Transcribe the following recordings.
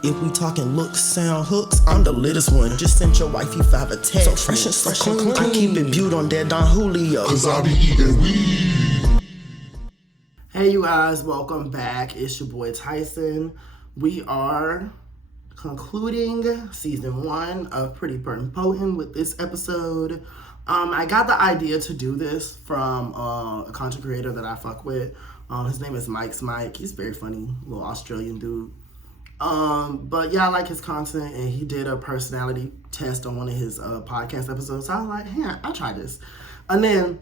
If we talking looks, sound, hooks, I'm the littest one. Just sent your wifey 5 a text. So fresh and so clean. I keep it viewed on that Don Julio. Cause I be eating weed. Hey you guys, welcome back. It's your boy Tyson. We are concluding season 1 of Pretty Burnt Potent with this episode. I got the idea to do this from a content creator that I fuck with. His name is Mike. He's very funny, little Australian dude. But yeah, I like his content, and he did a personality test on one of his podcast episodes. So I was like, hey, I'll try this. And then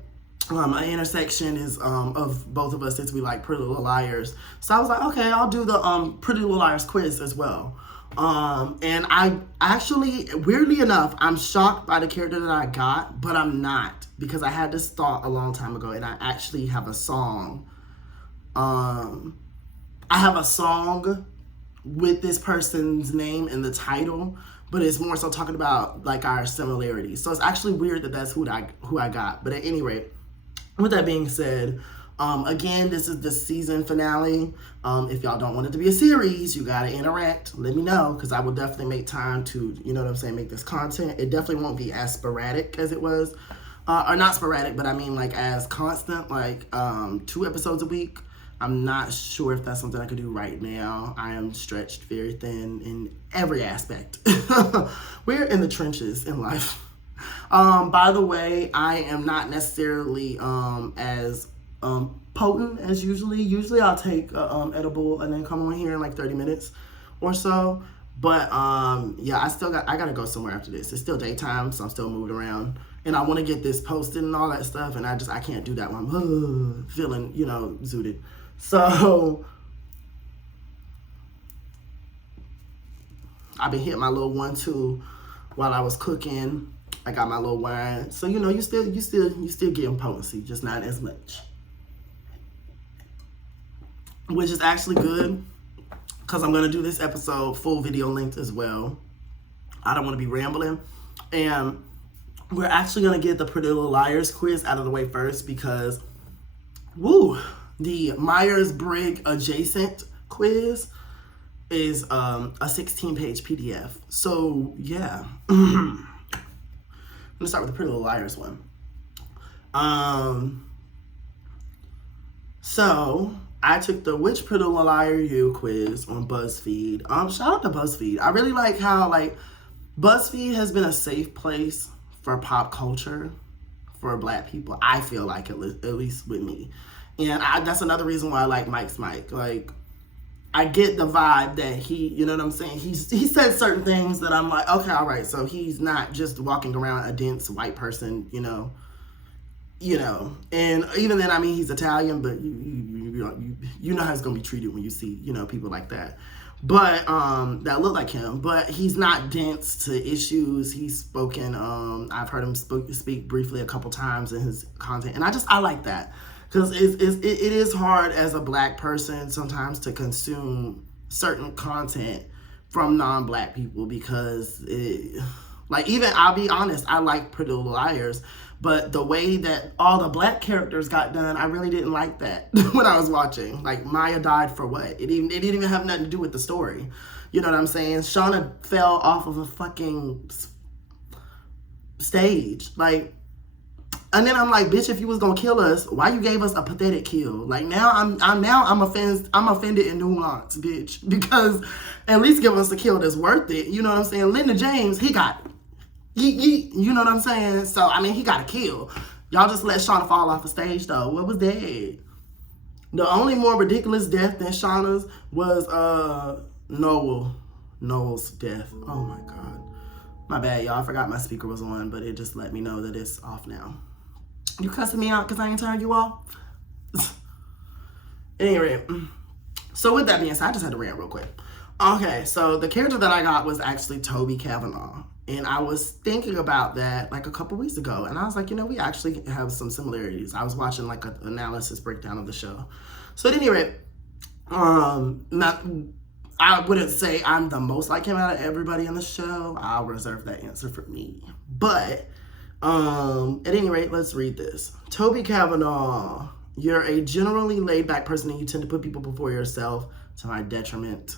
an intersection is of both of us since we like Pretty Little Liars. So I was like, okay, I'll do the Pretty Little Liars quiz as well. And I actually, weirdly enough, I'm shocked by the character that I got, but I'm not, because I had this thought a long time ago, and I actually have a song. I have a song with this person's name in the title, but it's more so talking about like our similarities. So it's actually weird that that's who I got. But at any rate, with that being said, again, this is the season finale. If y'all don't want it to be a series, you gotta interact. Let me know, because I will definitely make time to, you know what I'm saying, make this content. It definitely won't be as sporadic as it was. Or not sporadic, but I mean like as constant, like 2 episodes a week. I'm not sure if that's something I could do right now. I am stretched very thin in every aspect. We're in the trenches in life. By the way, I am not necessarily as potent as usually. Usually I'll take edible and then come on here in like 30 minutes or so. But yeah, I gotta go somewhere after this. It's still daytime, so I'm still moving around. And I want to get this posted and all that stuff, and I can't do that when I'm feeling, zooted. So I've been hitting my little 1-2 while I was cooking. I got my little wine. So you still getting potency, just not as much. Which is actually good, because I'm gonna do this episode full video length as well. I don't want to be rambling. And we're actually gonna get the Pretty Little Liars quiz out of the way first, because the Myers-Briggs adjacent quiz is a 16-page PDF. So yeah, I'm gonna start with the Pretty Little Liars one. So I took the Which Pretty Little Liar Are You quiz on BuzzFeed. Shout out to BuzzFeed. I really like how BuzzFeed has been a safe place for pop culture for Black people. I feel like at least with me. And that's another reason why I like Mike. Like, I get the vibe that he, you know what I'm saying? He said certain things that I'm like, okay, all right. So he's not just walking around a dense white person, you know. And even then, I mean, he's Italian, but you know how it's gonna be treated when you see, people like that. But that look like him. But he's not dense to issues. He's spoken. I've heard him speak briefly a couple times in his content, and I like that. Because it is hard as a Black person sometimes to consume certain content from non-Black people, because even I'll be honest, I like Pretty Little Liars, but the way that all the Black characters got done, I really didn't like that when I was watching. Like, Maya died for what? It didn't even have nothing to do with the story. You know what I'm saying? Shauna fell off of a fucking stage. And then I'm like, bitch, if you was gonna kill us, why you gave us a pathetic kill? Like, now I'm offended in nuance, bitch, because at least give us a kill that's worth it. You know what I'm saying? Linda James, he got you know what I'm saying? So I mean, he got a kill. Y'all just let Shauna fall off the stage though. What was that? The only more ridiculous death than Shauna's was Noel's death. Oh my God. My bad, y'all. I forgot my speaker was on, but it just let me know that it's off now. You cussing me out because I ain't turned you off? Anyway, so with that being said, I just had to rant real quick. Okay, so the character that I got was actually Toby Kavanaugh. And I was thinking about that like a couple weeks ago. And I was like, we actually have some similarities. I was watching like an analysis breakdown of the show. So at any rate, I wouldn't say I'm the most like him out of everybody in the show. I'll reserve that answer for me. But at any rate, let's read this. Toby Kavanaugh, you're a generally laid back person and you tend to put people before yourself, to my detriment.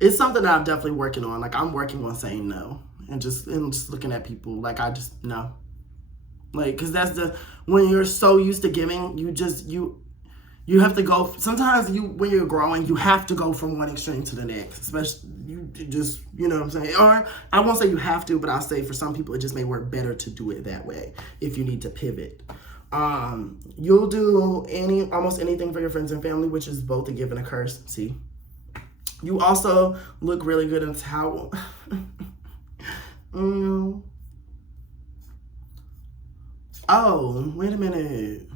it's something that I'm definitely working on. Like, I'm working on saying no and just looking at people like I just no. Like, because that's when you're so used to giving, you have to go. Sometimes when you're growing, you have to go from one extreme to the next. Especially you know what I'm saying. Or I won't say you have to, but I'll say for some people it just may work better to do it that way if you need to pivot. You'll do almost anything for your friends and family, which is both a gift and a curse. See, you also look really good in towel. Oh, wait a minute.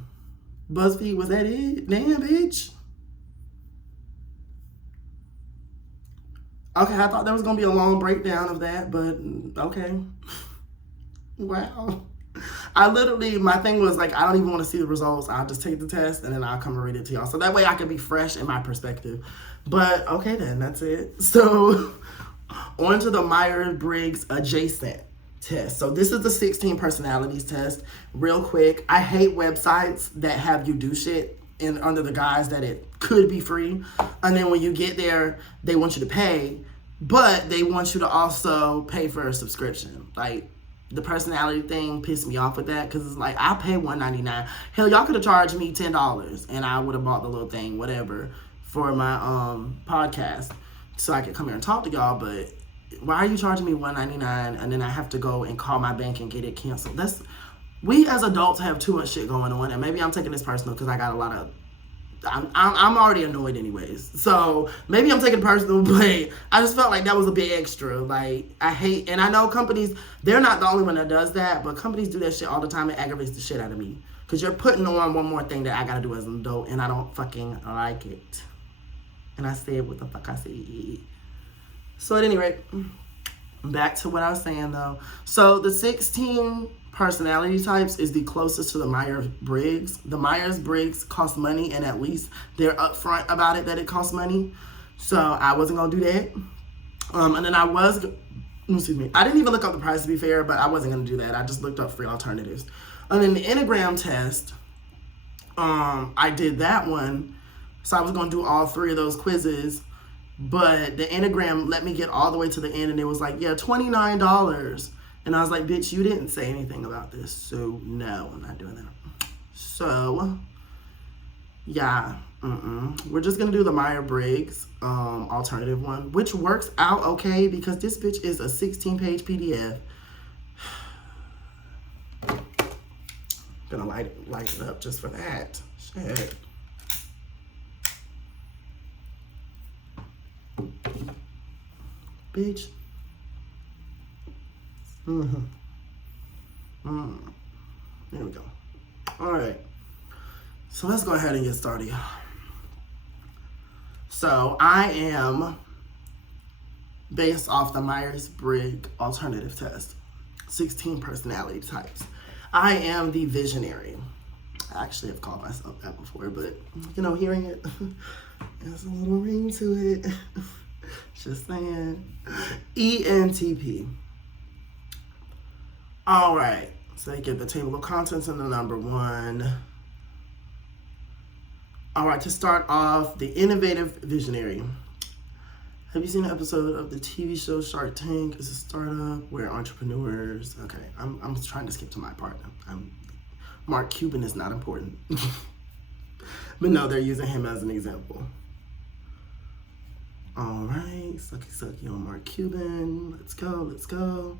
BuzzFeed, was that it? Damn, bitch. Okay, I thought there was going to be a long breakdown of that, but okay. Wow. My thing was like, I don't even want to see the results. I'll just take the test and then I'll come and read it to y'all. So that way I can be fresh in my perspective. But okay then, that's it. So on to the Myers-Briggs adjacent test. So this is the 16 personalities test. Real quick, I hate websites that have you do shit under the guise that it could be free, and then when you get there they want you to pay, but they want you to also pay for a subscription. Like, the personality thing pissed me off with that, because it's like, I pay $1.99. Hell, y'all could have charged me $10 and I would have bought the little thing, whatever, for my podcast so I could come here and talk to y'all. But why are you charging me $1.99 and then I have to go and call my bank and get it canceled? We as adults have too much shit going on, and maybe I'm taking this personal because I got a lot of, I'm already annoyed anyways. So maybe I'm taking it personal, but I just felt like that was a bit extra. Like, I hate, and I know companies, they're not the only one that does that, but companies do that shit all the time. It aggravates the shit out of me, because you're putting on one more thing that I gotta do as an adult, and I don't fucking like it. And I said what the fuck I said. So at any rate, back to what I was saying though. So the 16 personality types is the closest to the Myers-Briggs. The Myers-Briggs costs money, and at least they're upfront about it that it costs money. So I wasn't gonna do that. And then I didn't even look up the price, to be fair, but I wasn't gonna do that. I just looked up free alternatives. And then the Enneagram test, I did that one. So I was gonna do all 3 of those quizzes, but the Enneagram let me get all the way to the end, and it was like, yeah, $29. And I was like, bitch, you didn't say anything about this, so no, I'm not doing that. So, yeah, we're just gonna do the Myers-Briggs alternative one, which works out okay because this bitch is a 16-page PDF. Gonna light it up just for that. Shit. Bitch. There we go. All right. So let's go ahead and get started. So I am based off the Myers-Briggs alternative test, 16 personality types. I am the visionary. I actually have called myself that before, but hearing it, there's a little ring to it. Just saying. ENTP. All right, so you get the table of contents and the number 1. All right, to start off, the innovative visionary. Have you seen an episode of the TV show Shark Tank? It's a startup where entrepreneurs, okay, I'm trying to skip to my part. Mark Cuban is not important. But no, they're using him as an example. All right, sucky on Mark Cuban. Let's go.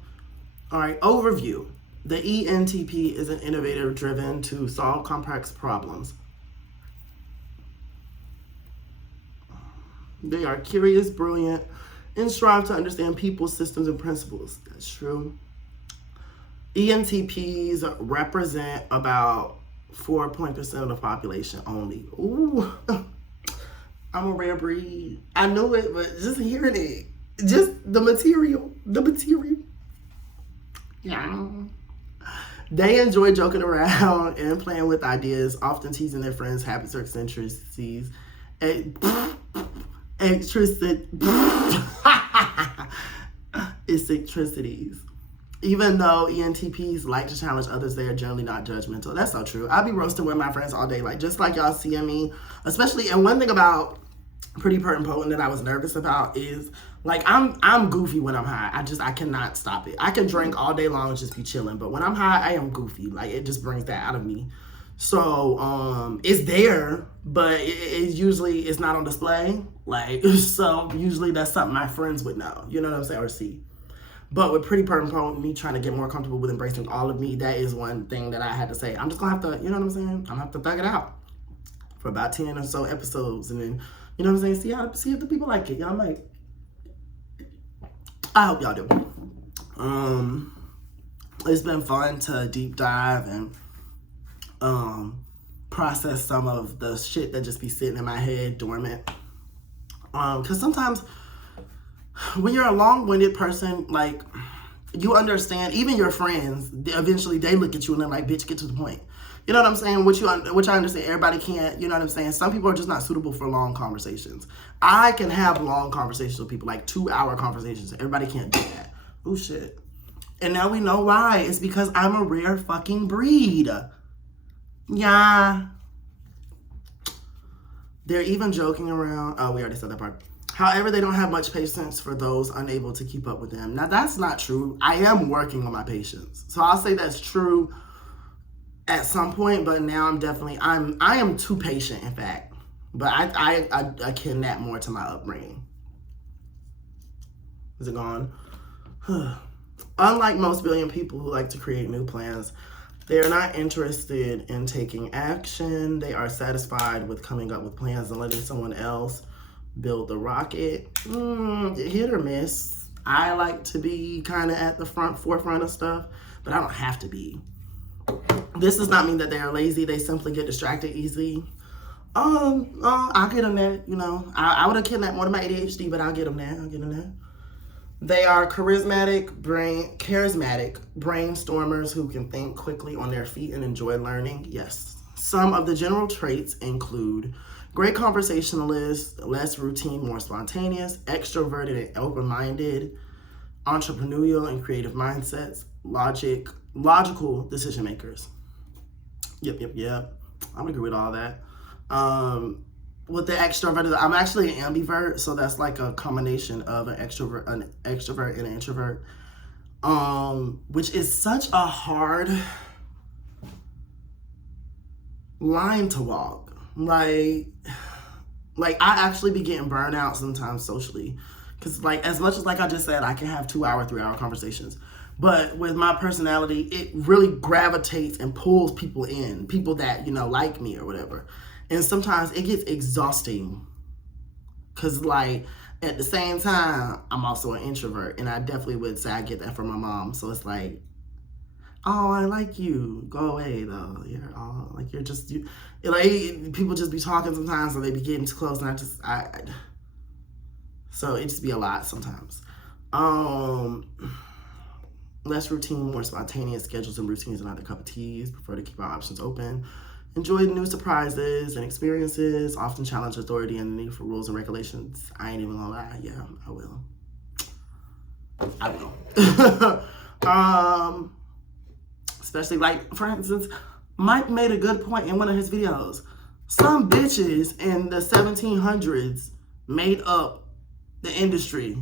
All right, overview. The ENTP is an innovator driven to solve complex problems. They are curious, brilliant, and strive to understand people, systems, and principles. That's true. ENTPs represent about 4% of the population only. Ooh, I'm a rare breed. I know it, but just hearing it, just the material. Yeah. They enjoy joking around and playing with ideas, often teasing their friends' habits or eccentricities. Eccentricities. Even though ENTPs like to challenge others, they are generally not judgmental. That's so true. I'll be roasting with my friends all day, like just like y'all seeing me. Especially, and one thing about Pretty Pert and Potent that I was nervous about is Like, I'm goofy when I'm high. I cannot stop it. I can drink all day long and just be chilling, but when I'm high, I am goofy. Like, it just brings that out of me. So, it's there, but it usually is not on display. Like, so usually that's something my friends would know, you know what I'm saying, or see. But with Pretty Purple Potent, me trying to get more comfortable with embracing all of me, that is one thing that I had to say. I'm just gonna have to, you know what I'm saying? I'm gonna have to thug it out for about 10 or so episodes, and then, you know what I'm saying, see if the people like it. Y'all might. I hope y'all do. It's been fun to deep dive and process some of the shit that just be sitting in my head dormant. Because sometimes when you're a long-winded person, like, you understand, even your friends, eventually they look at you and they're like, bitch, get to the point. You know what I'm saying? Which I understand, everybody can't, you know what I'm saying? Some people are just not suitable for long conversations. I can have long conversations with people, like 2-hour conversations. Everybody can't do that. Oh, shit. And now we know why. It's because I'm a rare fucking breed. Yeah. They're even joking around. Oh, we already said that part. However, they don't have much patience for those unable to keep up with them. Now, that's not true. I am working on my patience. So I'll say that's true at some point, but now I am too patient, in fact. But I akin that more to my upbringing. Is it gone? Unlike most billion people who like to create new plans, they are not interested in taking action. They are satisfied with coming up with plans and letting someone else build the rocket. Hit or miss. I like to be kind of at the forefront of stuff, but I don't have to be. This does not mean that they are lazy. They simply get distracted easily. I'll get them there. You know, I would have kidnapped more than my ADHD, but I'll get them there. They are charismatic brainstormers who can think quickly on their feet and enjoy learning. Yes. Some of the general traits include great conversationalist, less routine, more spontaneous, extroverted and open-minded, entrepreneurial and creative mindsets, logical decision makers. Yep. I would agree with all that. With the extroverted, I'm actually an ambivert, so that's like a combination of an extrovert and an introvert, which is such a hard line to walk. Like I actually be getting burned out sometimes socially, because like, as much as, like I just said, I can have 2-hour, 3-hour conversations, but with my personality, it really gravitates and pulls people in, people that, you know, like me or whatever. And sometimes it gets exhausting, because, like, at the same time, I'm also an introvert, and I definitely would say I get that from my mom. So it's like, oh, I like you. Go away, though. You're all, like, you're just, you, like, people just be talking sometimes, and they be getting too close, and so it just be a lot sometimes. Less routine, more spontaneous. Schedules and routines are not their cup of teas. Prefer to keep our options open. Enjoy new surprises and experiences. Often challenge authority and the need for rules and regulations. I ain't even gonna lie. Yeah, I will. Especially, like, for instance, Mike made a good point in one of his videos. Some bitches in the 1700s made up the industry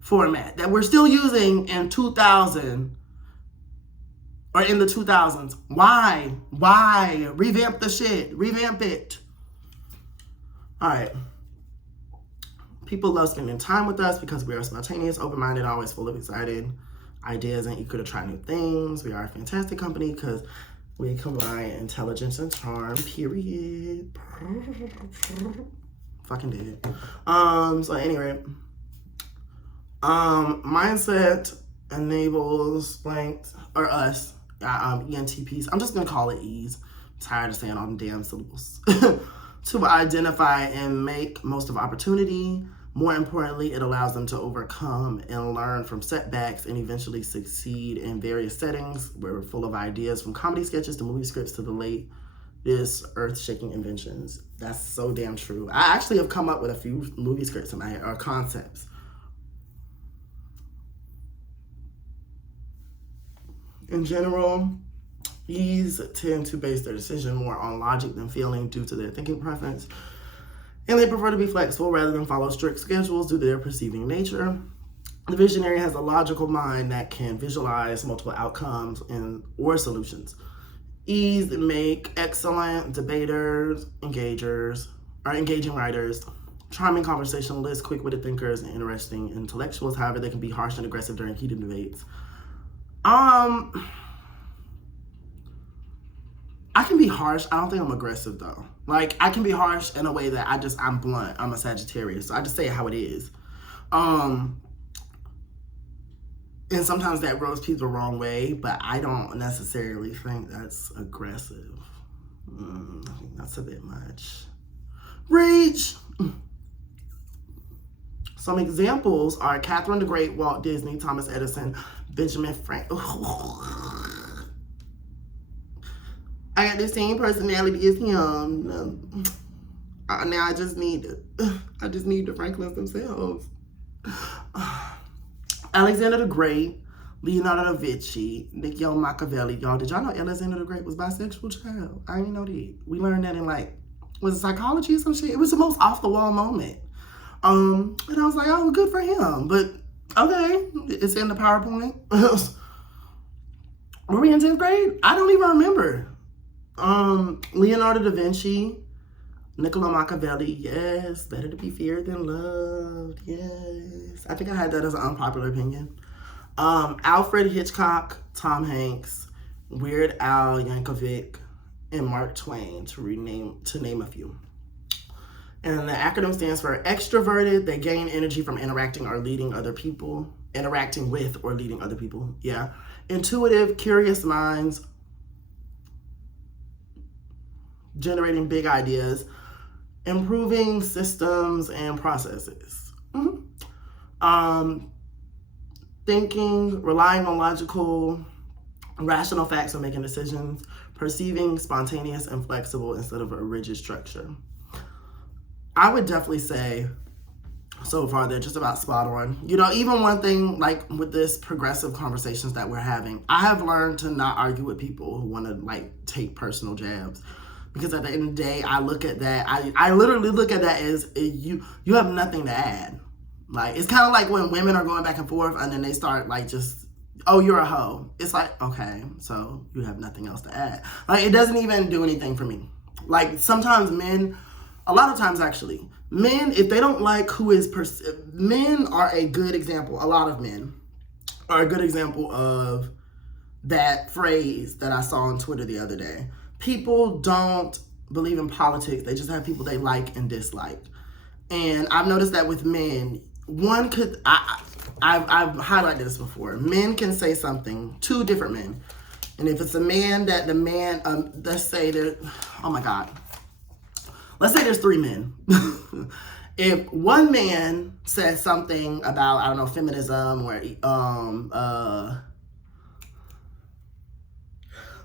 format that we're still using in 2000 or in the 2000s. Why? Revamp the shit. Revamp it. All right. People love spending time with us because we are spontaneous, open-minded, always full of excited ideas and eager to try new things. We are a fantastic company because we combine intelligence and charm, period. Fucking did. So anyway, mindset enables us, ENTPs. I'm just gonna call it E's. I'm tired of saying all them damn syllables. To identify and make most of opportunity. More importantly, it allows them to overcome and learn from setbacks and eventually succeed in various settings. We're full of ideas, from comedy sketches to movie scripts to the latest earth-shaking inventions. That's so damn true. I actually have come up with a few movie scripts in my head, or concepts. In general, E's tend to base their decision more on logic than feeling due to their thinking preference. And they prefer to be flexible rather than follow strict schedules due to their perceiving nature. The visionary has a logical mind that can visualize multiple outcomes or solutions. Ease make excellent debaters, engaging writers, charming conversationalists, quick-witted thinkers, and interesting intellectuals. However, they can be harsh and aggressive during heated debates. I can be harsh. I don't think I'm aggressive though. Like, I can be harsh in a way that I'm blunt. I'm a Sagittarius, so I just say it how it is. And sometimes that rubs people the wrong way, but I don't necessarily think that's aggressive. I think that's a bit much. Reach. Some examples are Catherine the Great, Walt Disney, Thomas Edison, Benjamin Franklin. I got the same personality as him. Now I just need the Franklins themselves. Alexander the Great, Leonardo da Vinci, Niccolo Machiavelli. Y'all, did y'all know Alexander the Great was bisexual? Child, I didn't know that. We learned that in was it psychology or some shit? It was the most off the wall moment. And I was like, oh, good for him. But okay, it's in the PowerPoint. Were we in 10th grade? I don't even remember. Leonardo da Vinci, Niccolo Machiavelli, yes, better to be feared than loved, yes. I think I had that as an unpopular opinion. Alfred Hitchcock, Tom Hanks, Weird Al Yankovic, and Mark Twain, to name a few. And the acronym stands for extroverted. They gain energy from interacting with or leading other people. Yeah. Intuitive, curious minds, generating big ideas, improving systems and processes. Thinking, relying on logical, rational facts when making decisions, perceiving, spontaneous and flexible instead of a rigid structure. I would definitely say, so far, they're just about spot on. You know, even one thing, like with this progressive conversations that we're having, I have learned to not argue with people who want to, take personal jabs. Because at the end of the day, I look at that, I literally look at that as you have nothing to add. It's kind of like when women are going back and forth and then they start, oh, you're a hoe. It's like, okay, so you have nothing else to add. It doesn't even do anything for me. Sometimes men, a lot of times actually, men, if they don't like who is, men are a good example, a lot of men are a good example of that phrase that I saw on Twitter the other day. People don't believe in politics. They just have people they like and dislike. And I've noticed that with men, I've highlighted this before. Men can say something, two different men. And if it's a man that the man, let's say there, oh my God. Let's say there's three men. If one man says something about, I don't know, feminism or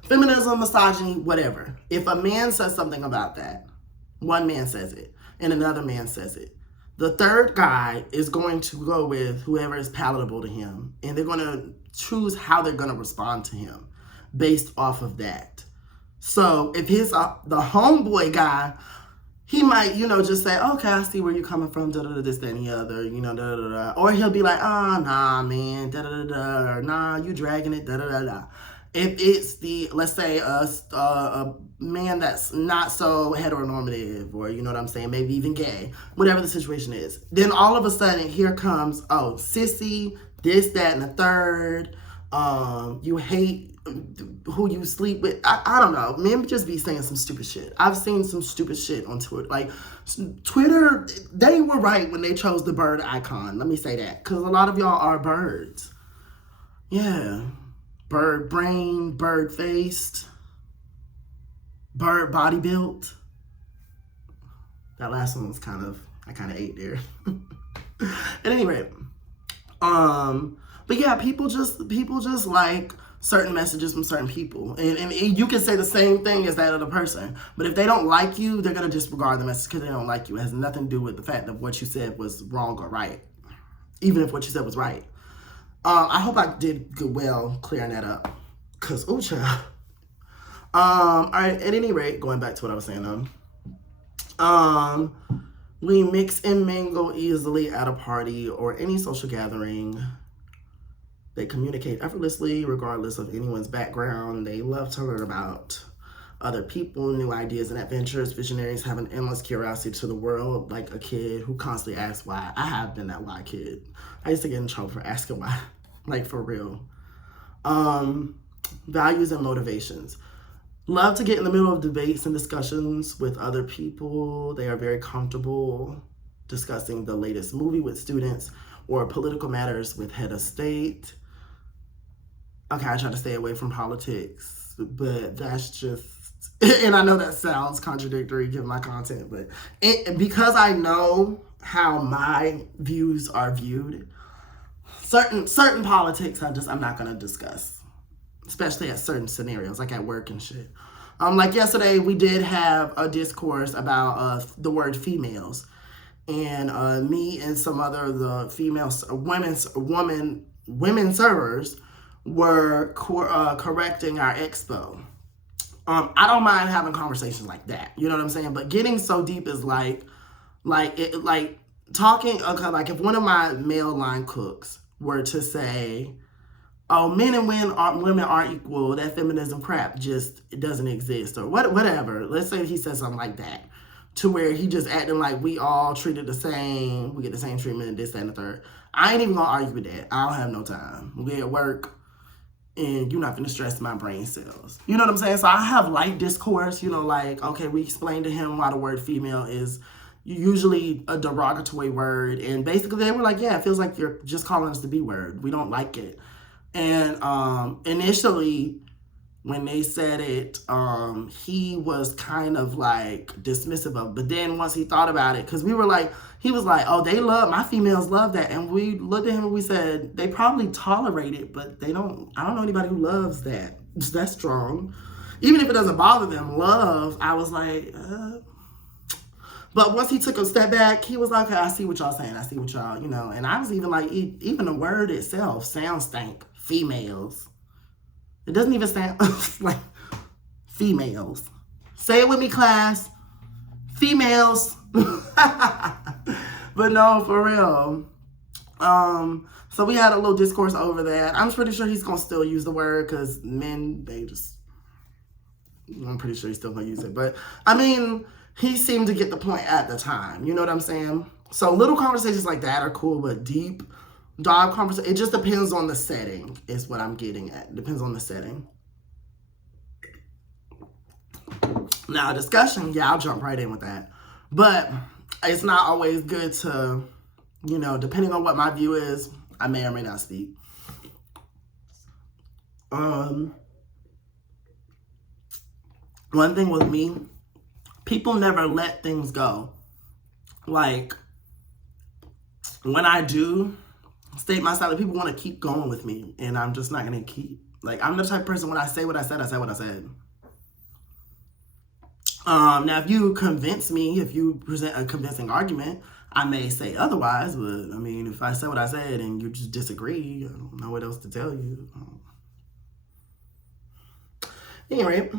feminism, misogyny, whatever. If a man says something about that, one man says it and another man says it. The third guy is going to go with whoever is palatable to him, and they're going to choose how they're going to respond to him based off of that. So if the homeboy guy, he might, just say, okay, I see where you're coming from, this, that, and the other, Or he'll be like, oh, nah, man, or nah, you dragging it, If it's let's say a man that's not so heteronormative, or you know what I'm saying, maybe even gay, whatever the situation is, then all of a sudden here comes, oh, sissy, this, that, and the third, you hate who you sleep with. I don't know. Men just be saying some stupid shit. I've seen some stupid shit on Twitter. Twitter, they were right when they chose the bird icon. Let me say that. Because a lot of y'all are birds. Yeah. Bird brain, bird faced, bird body built. That last one was I kind of ate there. At any rate, but yeah, people just like certain messages from certain people, and you can say the same thing as that other person, but if they don't like you, they're gonna disregard the message because they don't like you. It has nothing to do with the fact that what you said was wrong or right, even if what you said was right. I hope I did well clearing that up, cause ooh, child. All right. At any rate, going back to what I was saying, We mix and mingle easily at a party or any social gathering. They communicate effortlessly regardless of anyone's background. They love to learn about other people, new ideas and adventures. Visionaries have an endless curiosity to the world, like a kid who constantly asks why. I have been that why kid. I used to get in trouble for asking why, like for real. Values and motivations. Love to get in the middle of debates and discussions with other people. They are very comfortable discussing the latest movie with students or political matters with head of state. Okay, I try to stay away from politics, but that's just, and I know that sounds contradictory given my content, but because I know how my views are viewed, certain politics I'm not going to discuss. Especially at certain scenarios, like at work and shit. Like yesterday, we did have a discourse about the word females, and me and some other of the women servers were correcting our expo. I don't mind having conversations like that. You know what I'm saying? But getting so deep is like talking. Okay, like if one of my male line cooks were to say, oh, men and women aren't equal, that feminism crap just doesn't exist, or whatever. Let's say he says something like that, to where he just acting like we all treated the same, we get the same treatment, and this, that, and the third. I ain't even gonna argue with that. I don't have no time. We at work, and you're not gonna stress my brain cells. You know what I'm saying? So I have light discourse, like, okay, we explained to him why the word female is usually a derogatory word, and basically they were like, yeah, it feels like you're just calling us the B word. We don't like it. And initially, when they said it, he was kind of like dismissive of it. But then once he thought about it, because he was like, oh, my females love that. And we looked at him and we said, they probably tolerate it, but I don't know anybody who loves that. That's strong. Even if it doesn't bother them, love, I was like, But once he took a step back, he was like, okay, I see what y'all saying. I see what y'all, And I was even like, even the word itself sounds stank. Females. It doesn't even sound like females. Say it with me, class. Females. But no, for real. So we had a little discourse over that. I'm pretty sure he's going to still use the word because men, I'm pretty sure he's still going to use it. But, I mean, he seemed to get the point at the time. You know what I'm saying? So little conversations like that are cool, but deep dog conversation, it just depends on the setting is what I'm getting at. It depends on the setting. Now, discussion, yeah, I'll jump right in with that. But it's not always good to, depending on what my view is, I may or may not speak. One thing with me, people never let things go. Like, when I do state my side, people want to keep going with me, and I'm just not going to keep. Like, I'm the type of person, when I say what I said, I said what I said. Now, if you convince me, if you present a convincing argument, I may say otherwise, but, I mean, if I said what I said and you just disagree, I don't know what else to tell you. Anyway,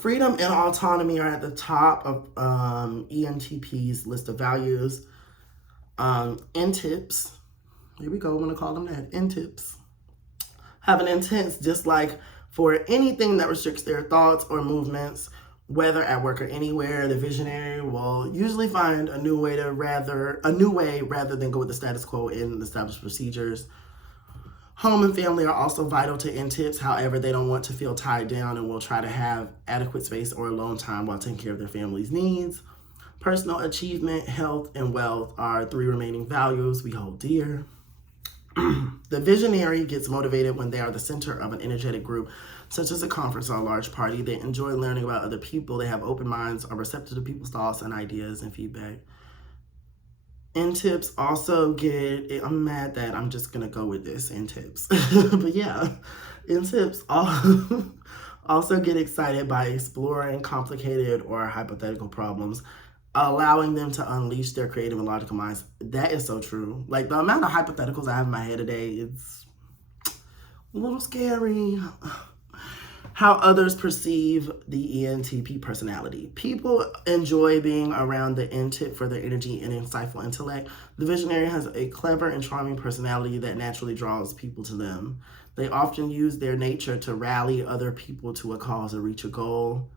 freedom and autonomy are at the top of ENTP's list of values. NTIPs, here we go, I'm going to call them that, NTIPs, have an intense dislike for anything that restricts their thoughts or movements, whether at work or anywhere. The visionary will usually find a new way rather than go with the status quo in established procedures. Home and family are also vital to NTIPs. However, they don't want to feel tied down and will try to have adequate space or alone time while taking care of their family's needs. Personal achievement, health, and wealth are 3 remaining values we hold dear. The visionary gets motivated when they are the center of an energetic group, such as a conference or a large party. They enjoy learning about other people. They have open minds, are receptive to people's thoughts and ideas and feedback. NTIPs also I'm mad that I'm just going to go with this, NTIPs. But yeah, NTIPs also get excited by exploring complicated or hypothetical problems, allowing them to unleash their creative and logical minds. That is so true. Like, the amount of hypotheticals I have in my head today, it's a little scary. How others perceive the ENTP personality. People enjoy being around the NTIP for their energy and insightful intellect. The visionary has a clever and charming personality that naturally draws people to them. They often use their nature to rally other people to a cause or reach a goal.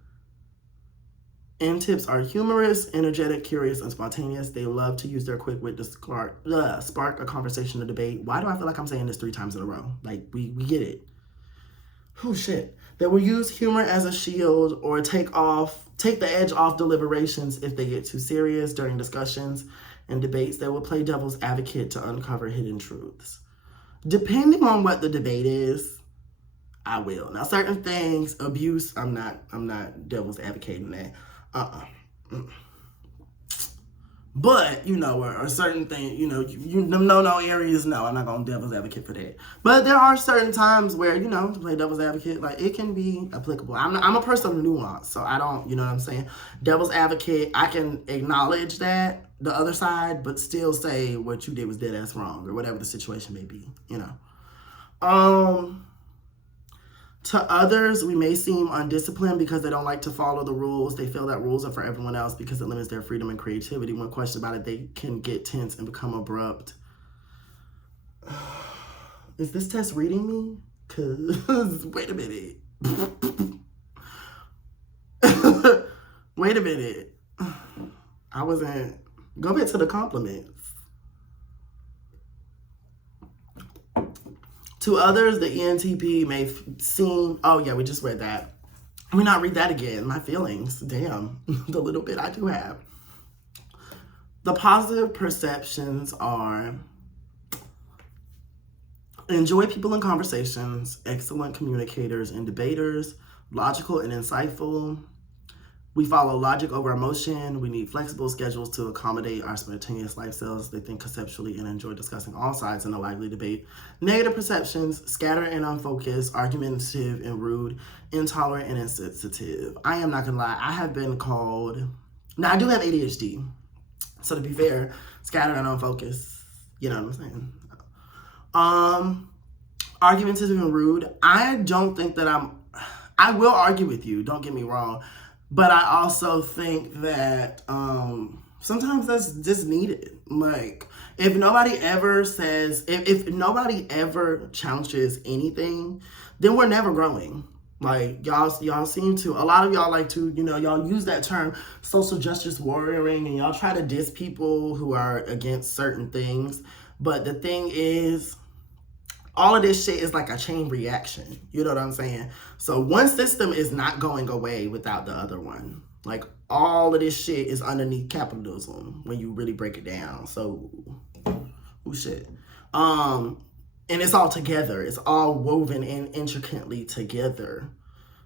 NTIPs are humorous, energetic, curious, and spontaneous. They love to use their quick wit to spark a conversation or debate. Why do I feel like I'm saying this 3 times in a row? Like, we get it. Oh, shit. They will use humor as a shield or take the edge off deliberations if they get too serious during discussions and debates. They will play devil's advocate to uncover hidden truths. Depending on what the debate is, I will. Now, certain things, abuse, I'm not devil's advocating that. But, you know, or certain things, you know, no areas, no, I'm not going to devil's advocate for that. But there are certain times where, you know, to play devil's advocate, like, it can be applicable. I'm a person of nuance, so I don't, you know what I'm saying? Devil's advocate, I can acknowledge that, the other side, but still say what you did was dead ass wrong, or whatever the situation may be, you know. To others, we may seem undisciplined because they don't like to follow the rules. They feel that rules are for everyone else because it limits their freedom and creativity. When questioned about it, they can get tense and become abrupt. Is this test reading me? Because, wait a minute. Wait a minute. I wasn't... Go back to the compliments. To others, the ENTP may seem... Oh, yeah, we just read that. Let me not read that again. My feelings. Damn. The little bit I do have. The positive perceptions are... Enjoy people and conversations. Excellent communicators and debaters. Logical and insightful. We follow logic over emotion. We need flexible schedules to accommodate our spontaneous lifestyles. They think conceptually and enjoy discussing all sides in a lively debate. Negative perceptions, scattered and unfocused, argumentative and rude, intolerant and insensitive. I am not gonna lie, I have been called... Now, I do have ADHD. So to be fair, scattered and unfocused, you know what I'm saying? Argumentative and rude. I don't think that I will argue with you, don't get me wrong. But I also think that sometimes that's just needed. Like, if nobody ever says, if nobody ever challenges anything, then we're never growing. Like, y'all seem to, a lot of y'all like to, you know, y'all use that term social justice warrioring, and y'all try to diss people who are against certain things. But the thing is, all of this shit is like a chain reaction. You know what I'm saying? So one system is not going away without the other one. Like, all of this shit is underneath capitalism when you really break it down. So, oh shit. And it's all together. It's all woven in intricately together.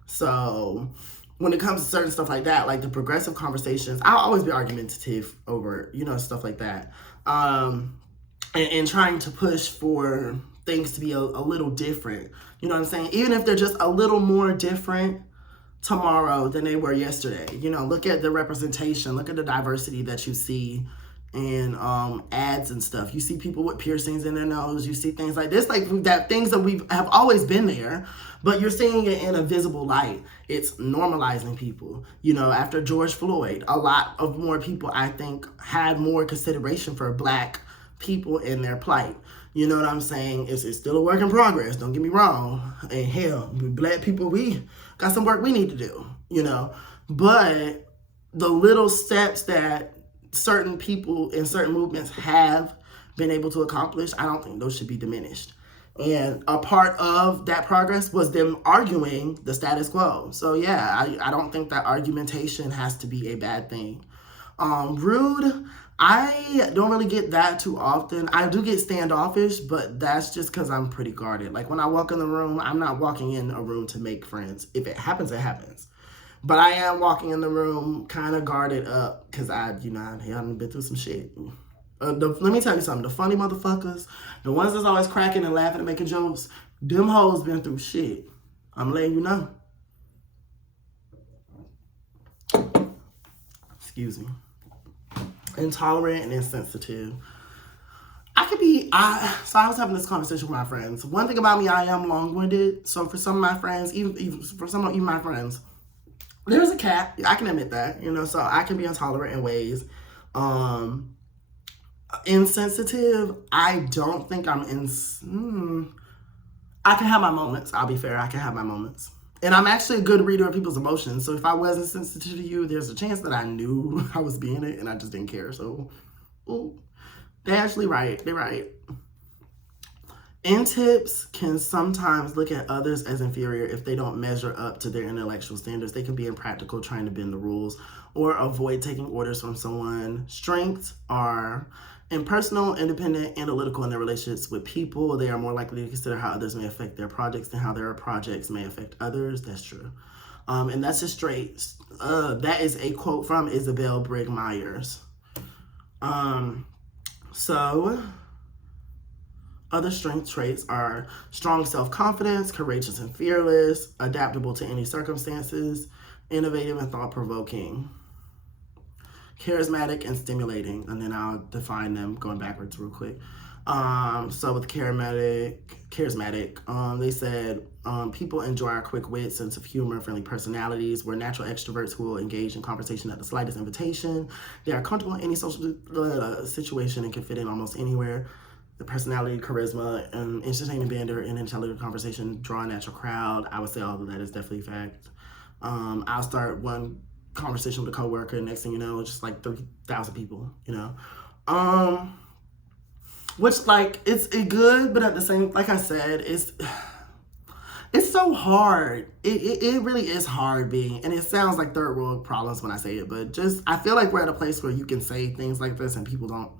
So when it comes to certain stuff like that, like the progressive conversations, I'll always be argumentative over, you know, stuff like that. And trying to push for things to be a little different. You know what I'm saying? Even if they're just a little more different tomorrow than they were yesterday. You know, look at the representation. Look at the diversity that you see in ads and stuff. You see people with piercings in their nose. You see things like this, like that, things that have always been there, but you're seeing it in a visible light. It's normalizing people. You know, after George Floyd, a lot of more people, I think, had more consideration for Black people in their plight. You know what I'm saying? It's still a work in progress, don't get me wrong. And hell, Black people, we got some work we need to do, you know. But the little steps that certain people in certain movements have been able to accomplish, I don't think those should be diminished. And a part of that progress was them arguing the status quo. So yeah, I don't think that argumentation has to be a bad thing. Rude, I don't really get that too often. I do get standoffish, but that's just because I'm pretty guarded. Like, when I walk in the room, I'm not walking in a room to make friends. If it happens, it happens. But I am walking in the room kind of guarded up because I've been through some shit. Let me tell you something. The funny motherfuckers, the ones that's always cracking and laughing and making jokes, them hoes been through shit. I'm letting you know. Excuse me. Intolerant and insensitive. So I was having this conversation with my friends. One thing about me, I am long-winded. So for some of my friends, even my friends, there's a cap. I can admit that, so I can be intolerant in ways. Insensitive, I don't think I'm I can have my moments. I'll be fair. I can have my moments. And I'm actually a good reader of people's emotions. So if I wasn't sensitive to you, there's a chance that I knew I was being it and I just didn't care. So, they're actually right. They're right. N-tips can sometimes look at others as inferior if they don't measure up to their intellectual standards. They can be impractical, trying to bend the rules, or avoid taking orders from someone. Strengths are impersonal, independent, analytical in their relationships with people. They are more likely to consider how others may affect their projects than how their projects may affect others. That's true. And that's just straight. That is a quote from Isabel Brigg Myers. So, other strength traits are strong self-confidence, courageous and fearless, adaptable to any circumstances, innovative and thought-provoking, charismatic and stimulating. And then I'll define them going backwards real quick. So with charismatic, they said people enjoy our quick wit, sense of humor, friendly personalities. We're natural extroverts who will engage in conversation at the slightest invitation. They are comfortable in any social situation and can fit in almost anywhere. The personality, charisma, and entertaining banter and intelligent conversation draw a natural crowd. I would say all of that is definitely a fact. I'll start one conversation with a coworker, and next thing you know, it's just like 3,000 people, Which, like, it's good, but at the same, like I said, it's so hard. It really is hard being, and it sounds like third world problems when I say it, but I feel like we're at a place where you can say things like this and people don't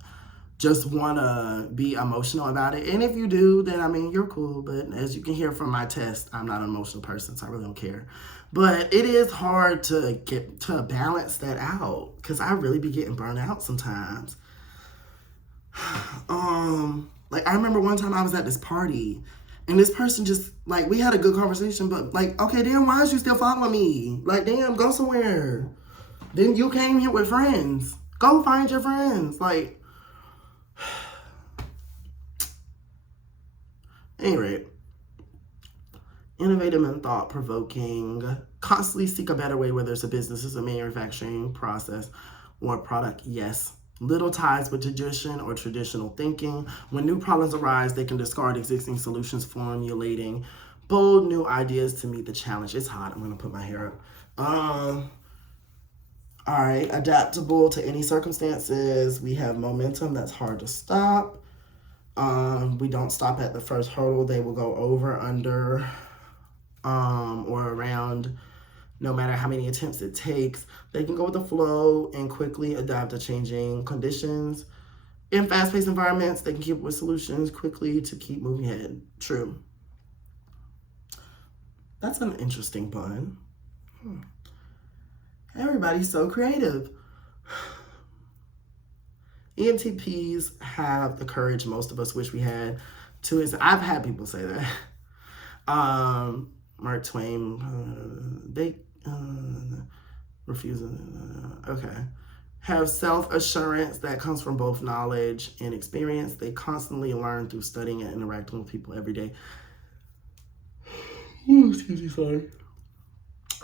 just want to be emotional about it. And if you do, then, you're cool. But as you can hear from my test, I'm not an emotional person, so I really don't care. But it is hard to get to balance that out because I really be getting burned out sometimes. Like, I remember one time I was at this party and this person just, like, we had a good conversation, but, like, okay, damn, why is you still following me? Like, damn, go somewhere. Then you came here with friends. Go find your friends. Like, anyway, innovative and thought-provoking, constantly seek a better way, whether it's a business, it's a manufacturing process, or product, yes. Little ties with tradition or traditional thinking. When new problems arise, they can discard existing solutions, formulating bold new ideas to meet the challenge. It's hot. I'm going to put my hair up. All right, adaptable to any circumstances. We have momentum that's hard to stop. We don't stop at the first hurdle. They will go over, under, or around, no matter how many attempts it takes. They can go with the flow and quickly adapt to changing conditions. In fast-paced environments, they can keep up with solutions quickly to keep moving ahead. True. That's an interesting pun. Everybody's so creative. ENTPs have the courage most of us wish we had to. I've had people say that. Mark Twain, they refuse. Okay. Have self-assurance that comes from both knowledge and experience. They constantly learn through studying and interacting with people every day. Excuse me, sorry.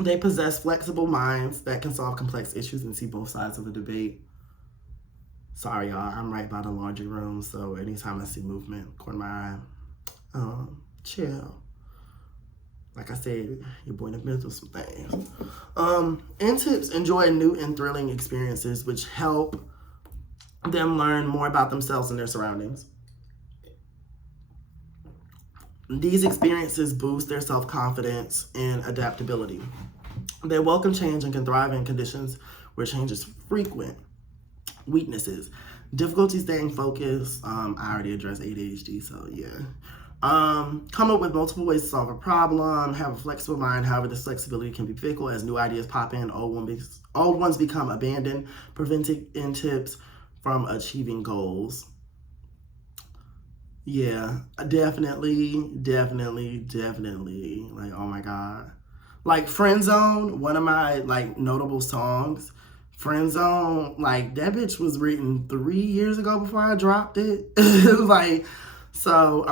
They possess flexible minds that can solve complex issues and see both sides of a debate. Sorry, y'all. I'm right by the laundry room, so anytime I see movement, corner my eye, chill. Like I said, your boy done been through some things. N-tips enjoy new and thrilling experiences, which help them learn more about themselves and their surroundings. These experiences boost their self-confidence and adaptability. They welcome change and can thrive in conditions where change is frequent. Weaknesses: difficulty staying focused. I already addressed ADHD, so yeah. Come up with multiple ways to solve a problem. Have a flexible mind. However, this flexibility can be fickle as new ideas pop in. Old ones become abandoned, preventing N-tips from achieving goals. Yeah, definitely. Like, oh my God. Like, Friend Zone, one of my, like, notable songs. Friend Zone, like, that bitch was written 3 years ago before I dropped it. Like, so,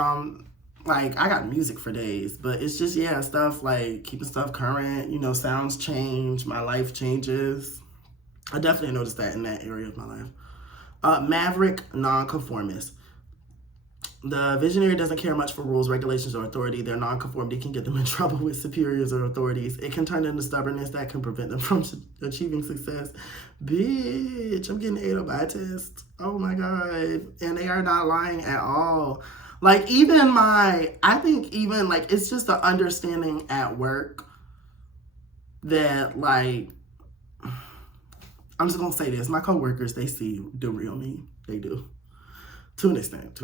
like, I got music for days, but it's just, yeah, stuff like keeping stuff current, you know, sounds change, my life changes. I definitely noticed that in that area of my life. Maverick nonconformist. The visionary doesn't care much for rules, regulations, or authority. Their nonconformity can get them in trouble with superiors or authorities. It can turn into stubbornness that can prevent them from achieving success. Bitch, I'm getting 8 on my test. Oh my God. And they are not lying at all. Like, I think even, like, it's just an understanding at work that, like, I'm just gonna say this. My coworkers, they see the real me. They do. To an extent.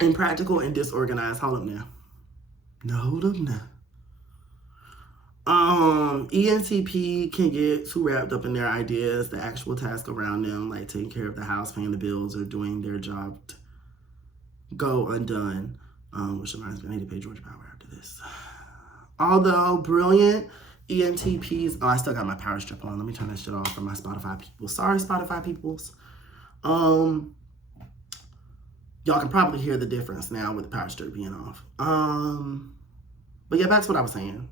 Impractical and disorganized. Hold up now. ENTP can get too wrapped up in their ideas, the actual task around them, like taking care of the house, paying the bills, or doing their job go undone. Which reminds me, I need to pay Georgia Power after this. Although brilliant ENTPs, I still got my power strip on. Let me turn that shit off for my Spotify people. Sorry, Spotify peoples. Y'all can probably hear the difference now with the power strip being off. But yeah, back to what I was saying.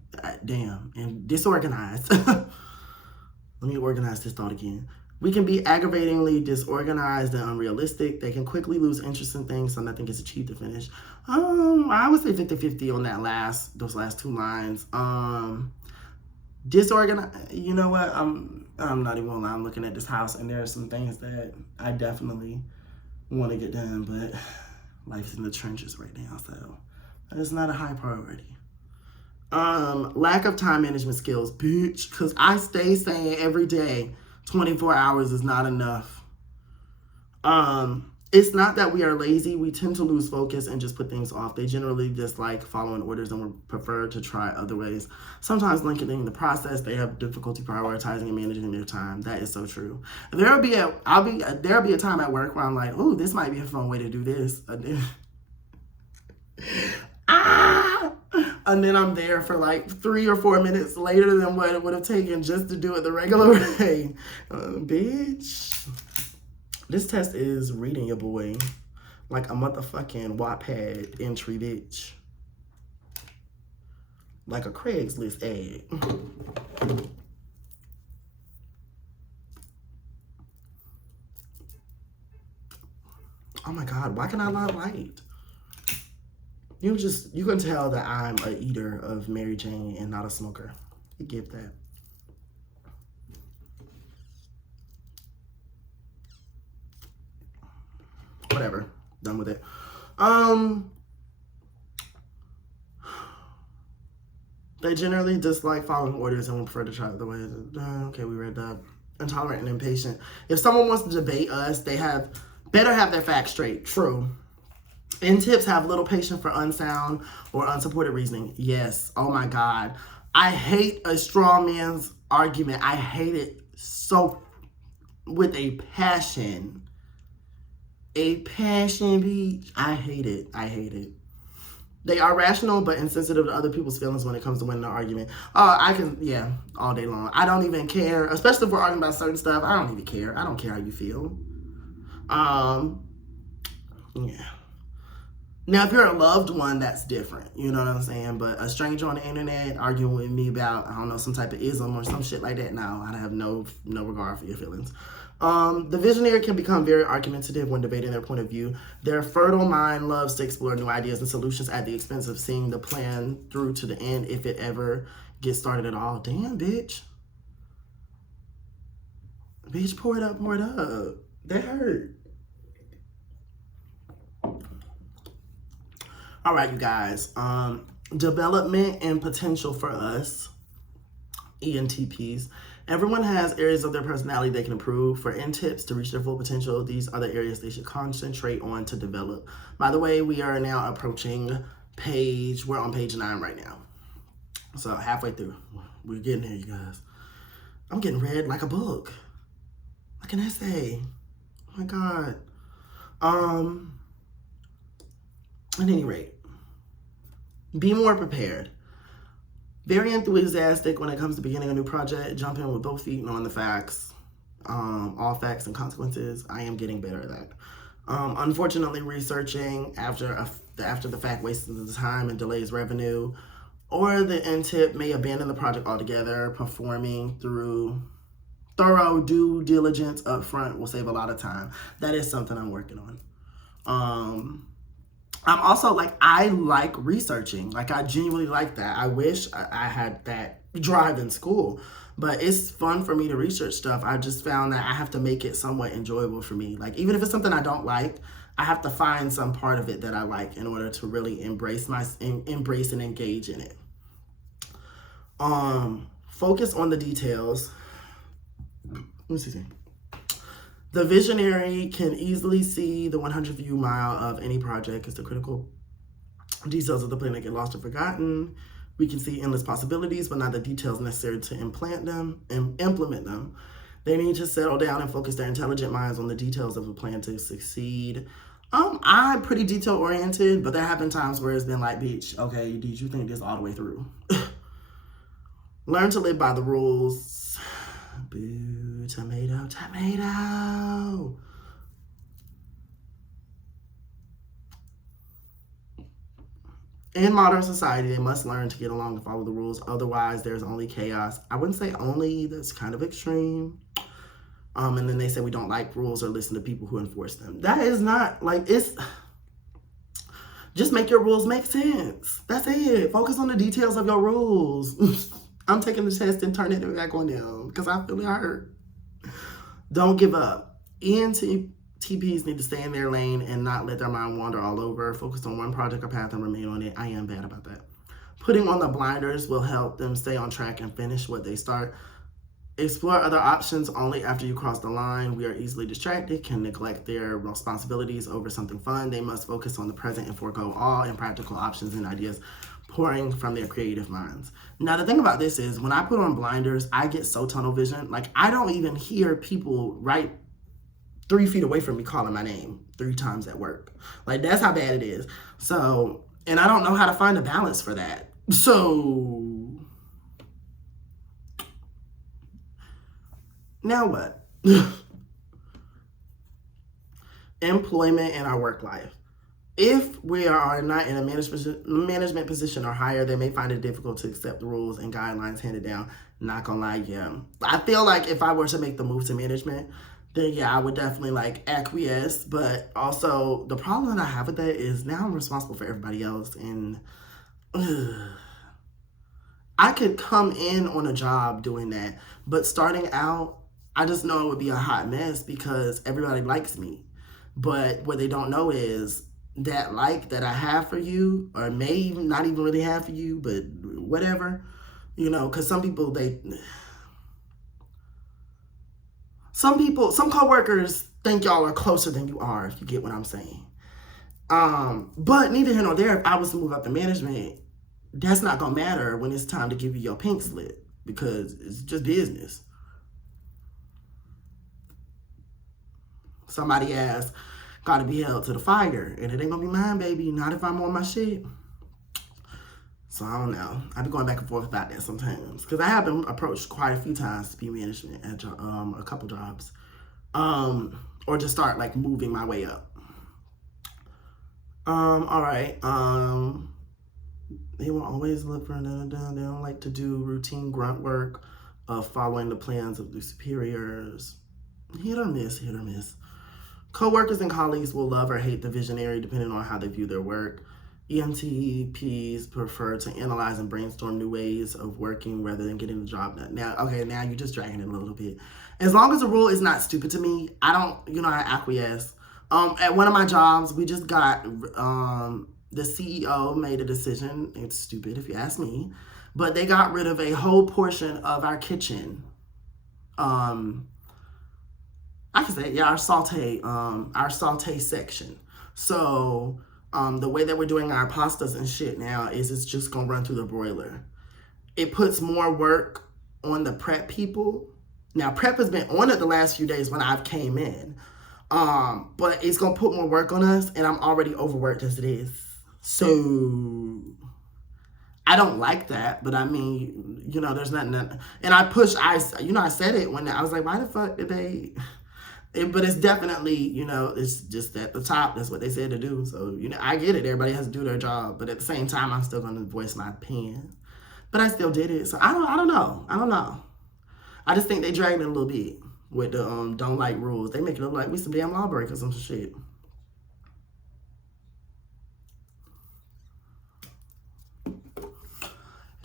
Damn, and disorganized. Let me organize this thought again. We can be aggravatingly disorganized and unrealistic. They can quickly lose interest in things, so nothing gets achieved to finish. I would say 50-50 on those last 2 lines. Disorganized. You know what? I'm not even gonna lie. I'm looking at this house, and there are some things that I definitely want to get done, but life's in the trenches right now, so it's not a high priority. Lack of time management skills, bitch, because I stay saying every day 24 hours is not enough. It's not that we are lazy. We tend to lose focus and just put things off. They generally dislike following orders and would prefer to try other ways. Sometimes lengthening the process, they have difficulty prioritizing and managing their time. That is so true. There'll be a time at work where I'm like, ooh, this might be a fun way to do this. And then I'm there for like 3 or 4 minutes later than what it would have taken just to do it the regular way. Bitch. This test is reading your boy like a motherfucking Wattpad entry, bitch. Like a Craigslist ad. Oh my God, why can I not light? You can tell that I'm a eater of Mary Jane and not a smoker. You get that. Whatever. Done with it. They generally dislike following orders and would prefer to try other ways. Okay, we read that. Intolerant and impatient. If someone wants to debate us, they better have their facts straight. True. Tips have little patience for unsound or unsupported reasoning. Yes. Oh my God. I hate a straw man's argument. I hate it so with a passion. A passion, bitch. I hate it. They are rational but insensitive to other people's feelings when it comes to winning an argument. All day long. I don't even care, especially if we're arguing about certain stuff. I don't even care. I don't care how you feel. Yeah. Now, if you're a loved one, that's different. You know what I'm saying? But a stranger on the internet arguing with me about, I don't know, some type of ism or some shit like that, no, I have no regard for your feelings. The visionary can become very argumentative when debating their point of view. Their fertile mind loves to explore new ideas and solutions at the expense of seeing the plan through to the end if it ever gets started at all. Damn, bitch. Bitch, pour it up. That hurt. All right, you guys. Development and potential for us, ENTPs. Everyone has areas of their personality they can improve. For tips to reach their full potential, these are the areas they should concentrate on to develop. By the way, we are now approaching we're on page 9 right now. So halfway through. We're getting there, you guys. I'm getting read like a book. Like an essay. Oh my God. At any rate, be more prepared. Very enthusiastic when it comes to beginning a new project, jump in with both feet, knowing the facts, all facts and consequences. I am getting better at that. Unfortunately, researching after the fact wastes the time and delays revenue, or the intip may abandon the project altogether. Performing through thorough due diligence up front will save a lot of time. That is something I'm working on. I'm also like, I like researching. Like, I genuinely like that. I wish I had that drive in school, but it's fun for me to research stuff. I just found that I have to make it somewhat enjoyable for me. Like, even if it's something I don't like, I have to find some part of it that I like in order to really embrace and engage in it. Focus on the details. Let me see. The visionary can easily see the 100th view mile of any project as the critical details of the plan get lost or forgotten. We can see endless possibilities, but not the details necessary to implement them. They need to settle down and focus their intelligent minds on the details of a plan to succeed. I'm pretty detail oriented, but there have been times where it's been like, bitch, okay, did you think this all the way through? Learn to live by the rules. Boo, tomato, tomato. In modern society, they must learn to get along and follow the rules. Otherwise, there's only chaos. I wouldn't say only, that's kind of extreme. And then they say we don't like rules or listen to people who enforce them. That is not, like, it's... Just make your rules make sense. That's it. Focus on the details of your rules. I'm taking the test and turning it back on them because I feel hurt. Don't give up. ENTPs need to stay in their lane and not let their mind wander all over. Focus on one project or path and remain on it. I am bad about that. Putting on the blinders will help them stay on track and finish what they start. Explore other options only after you cross the line. We are easily distracted, can neglect their responsibilities over something fun. They must focus on the present and forego all impractical options and ideas pouring from their creative minds. Now, the thing about this is when I put on blinders, I get so tunnel vision. Like, I don't even hear people right 3 feet away from me calling my name 3 times at work. Like, that's how bad it is. So, and I don't know how to find a balance for that. So, now what? Employment and our work life. If we are not in a management position or higher, they may find it difficult to accept the rules and guidelines handed down. Not gonna lie, yeah. I feel like if I were to make the move to management, then yeah, I would definitely like acquiesce. But also, the problem that I have with that is now I'm responsible for everybody else. And I could come in on a job doing that. But starting out, I just know it would be a hot mess because everybody likes me. But what they don't know is that like that I have for you, or may not even really have for you, but whatever, you know, because some coworkers think y'all are closer than you are, if you get what I'm saying. But neither here nor there, if I was to move up to management, that's not gonna matter when it's time to give you your pink slip because it's just business. Somebody asked, gotta be held to the fire, and it ain't gonna be mine, baby. Not if I'm on my shit. So I don't know. I be going back and forth about that sometimes because I have been approached quite a few times to be management at a couple jobs, or just start like moving my way up. All right. They will always look for They don't like to do routine grunt work of following the plans of the superiors. Hit or miss, hit or miss. Co-workers and colleagues will love or hate the visionary depending on how they view their work. ENTPs prefer to analyze and brainstorm new ways of working rather than getting the job done. Now you're just dragging it a little bit. As long as the rule is not stupid to me, I acquiesce. At one of my jobs, we just got, the CEO made a decision. It's stupid if you ask me, but they got rid of a whole portion of our kitchen. I can say, yeah, our saute section. So the way that we're doing our pastas and shit now is it's just gonna run through the broiler. It puts more work on the prep people. Now prep has been on it the last few days when I've came in, but it's gonna put more work on us, and I'm already overworked as it is. So I don't like that, but I mean, you know, there's nothing that, and I said it when I was like, why the fuck did they, but it's definitely, you know, it's just at the top, that's what they said to do, so, you know, I get it, everybody has to do their job, but at the same time, I'm still going to voice my opinion, but I still did it, so I don't know, I just think they dragged it a little bit with the don't like rules. They make it look like we some damn lawbreakers and some shit.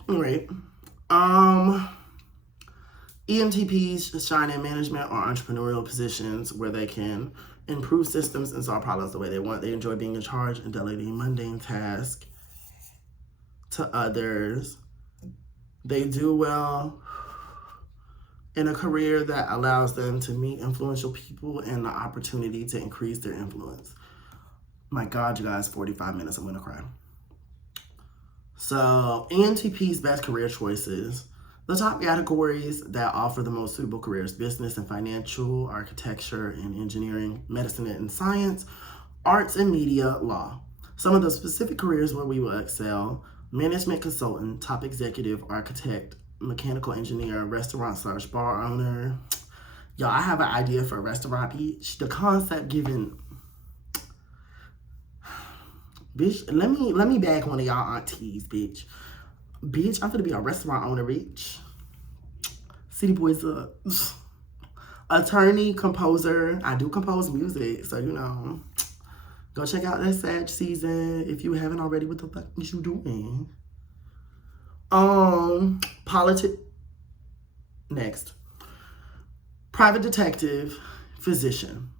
Anyway, ENTPs shine in management or entrepreneurial positions where they can improve systems and solve problems the way they want. They enjoy being in charge and delegating mundane tasks to others. They do well in a career that allows them to meet influential people and the opportunity to increase their influence. My God, you guys, 45 minutes, I'm gonna cry. So, ENTP's best career choices. The top categories that offer the most suitable careers: business and financial, architecture and engineering, medicine and science, arts and media, law. Some of the specific careers where we will excel: management consultant, top executive, architect, mechanical engineer, restaurant/bar owner. Y'all, I have an idea for a restaurant, bitch. The concept given, bitch, let me bag one of y'all aunties, bitch. Bitch, I'm gonna be a restaurant owner, bitch. City boys up. Attorney, composer. I do compose music, so you know. Go check out that Sag season if you haven't already. What the fuck is you doing? Next. Private detective, physician.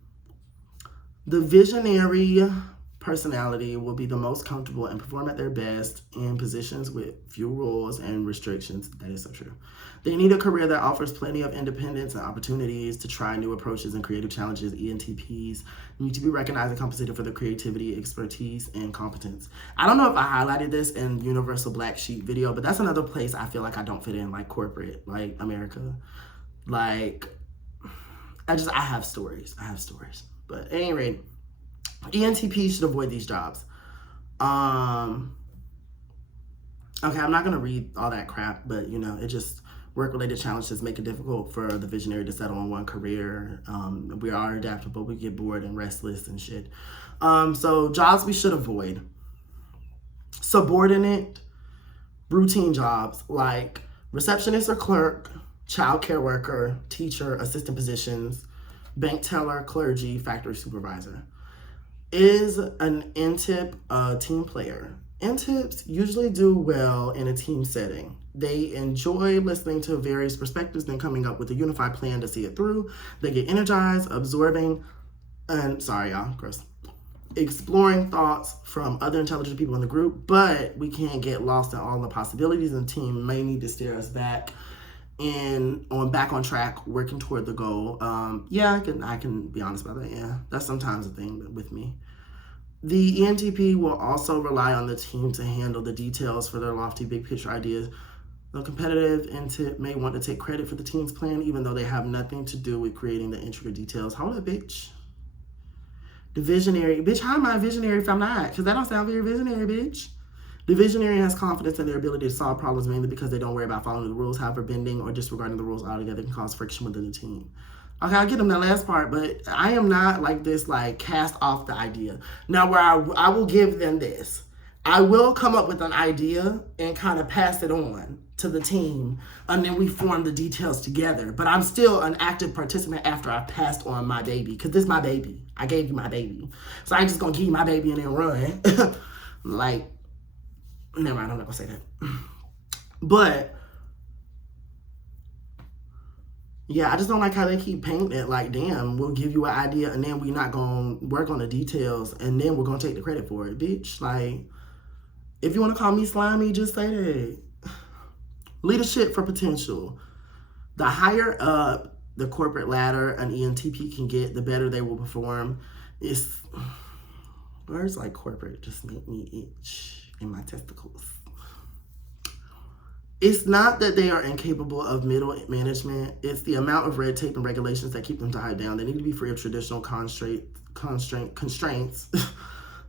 The visionary personality will be the most comfortable and perform at their best in positions with few rules and restrictions. That is so true. They need a career that offers plenty of independence and opportunities to try new approaches and creative challenges. ENTPs need to be recognized and compensated for their creativity, expertise, and competence. I don't know if I highlighted this in Universal Black Sheep video, but that's another place I feel like I don't fit in, like corporate, like America. Like, I have stories. But at any rate, ENTPs should avoid these jobs. Okay, I'm not going to read all that crap, but, you know, it just, work-related challenges make it difficult for the visionary to settle on one career. We are adaptable. We get bored and restless and shit. So jobs we should avoid. Subordinate, routine jobs like receptionist or clerk, child care worker, teacher, assistant positions, bank teller, clergy, factory supervisor. Is an NTIP a team player? NTIPs usually do well in a team setting. They enjoy listening to various perspectives, then coming up with a unified plan to see it through. They get energized, absorbing, and exploring thoughts from other intelligent people in the group, but we can't get lost in all the possibilities, and the team may need to steer us back on track, working toward the goal. I can be honest about that. Yeah, that's sometimes a thing with me. The ENTP will also rely on the team to handle the details for their lofty big picture ideas. The competitive ENTIP may want to take credit for the team's plan, even though they have nothing to do with creating the intricate details. Hold up, bitch. The visionary, bitch, how am I a visionary if I'm not? Because that don't sound very visionary, bitch. The visionary has confidence in their ability to solve problems mainly because they don't worry about following the rules. However, bending or disregarding the rules altogether can cause friction within the team. Okay, I'll get them that last part, but I am not like this, like, cast off the idea. Now, where I will give them this. I will come up with an idea and kind of pass it on to the team, and then we form the details together. But I'm still an active participant after I passed on my baby, because this is my baby. I gave you my baby. So I ain't just going to give you my baby and then run. Like, never mind, I'm not going to say that. But yeah, I just don't like how they keep painting it like, damn, we'll give you an idea and then we're not going to work on the details and then we're going to take the credit for it, bitch. Like, if you want to call me slimy, just say that. Leadership for potential. The higher up the corporate ladder an ENTP can get, the better they will perform. Words like corporate just make me itch in my testicles. It's not that they are incapable of middle management. It's the amount of red tape and regulations that keep them tied down. They need to be free of traditional constraints